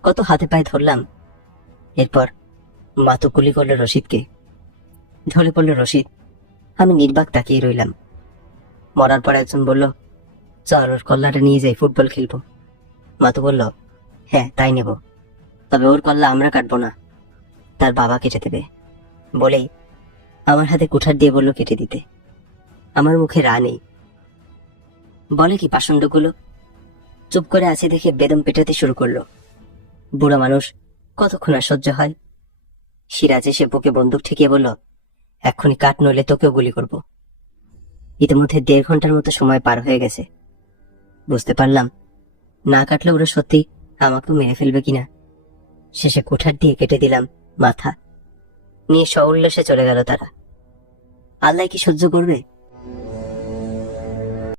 কত হাতে পায়ে ধরলাম। এরপর মা তো গুলি করলো রশিদকে। ধরে পড়ল রশিদ। আমি নির্বাক তাকিয়ে রইলাম। মরার পর একজন বলল, চল ওর কল্লাটা নিয়ে যাই, ফুটবল খেলবো। মা তো বলল, হ্যাঁ তাই নেব, তবে ওর কল্লা আমরা কাটবো না, তার বাবা কেটে দেবে। বলেই আমার হাতে কুঠার দিয়ে বলল কেটে দিতে। আমার মুখে রা নেই। বলে কি পাষণ্ডগুলো? চুপ করে আছে দেখে বেদম পেটাতে শুরু করলো। বুড়া মানুষ, কতক্ষণ আর সহ্য হয়? সিরাজ এসে বুকে বন্দুক ঠেকিয়ে বলল, এক্ষুনি কাট, নইলে তোকেও গুলি করব। ইতিমধ্যে 1.5 ঘন্টার মতো সময় পার হয়ে গেছে। বুঝতে পারলাম না কাটলে ওরা সত্যি আমাকেও মেরে ফেলবে কিনা। শেষে কুঠার দিয়ে কেটে দিলাম মাথা। নিয়ে সউল্লাসে চলে গেল তারা। আল্লাহ কি সহ্য করবে?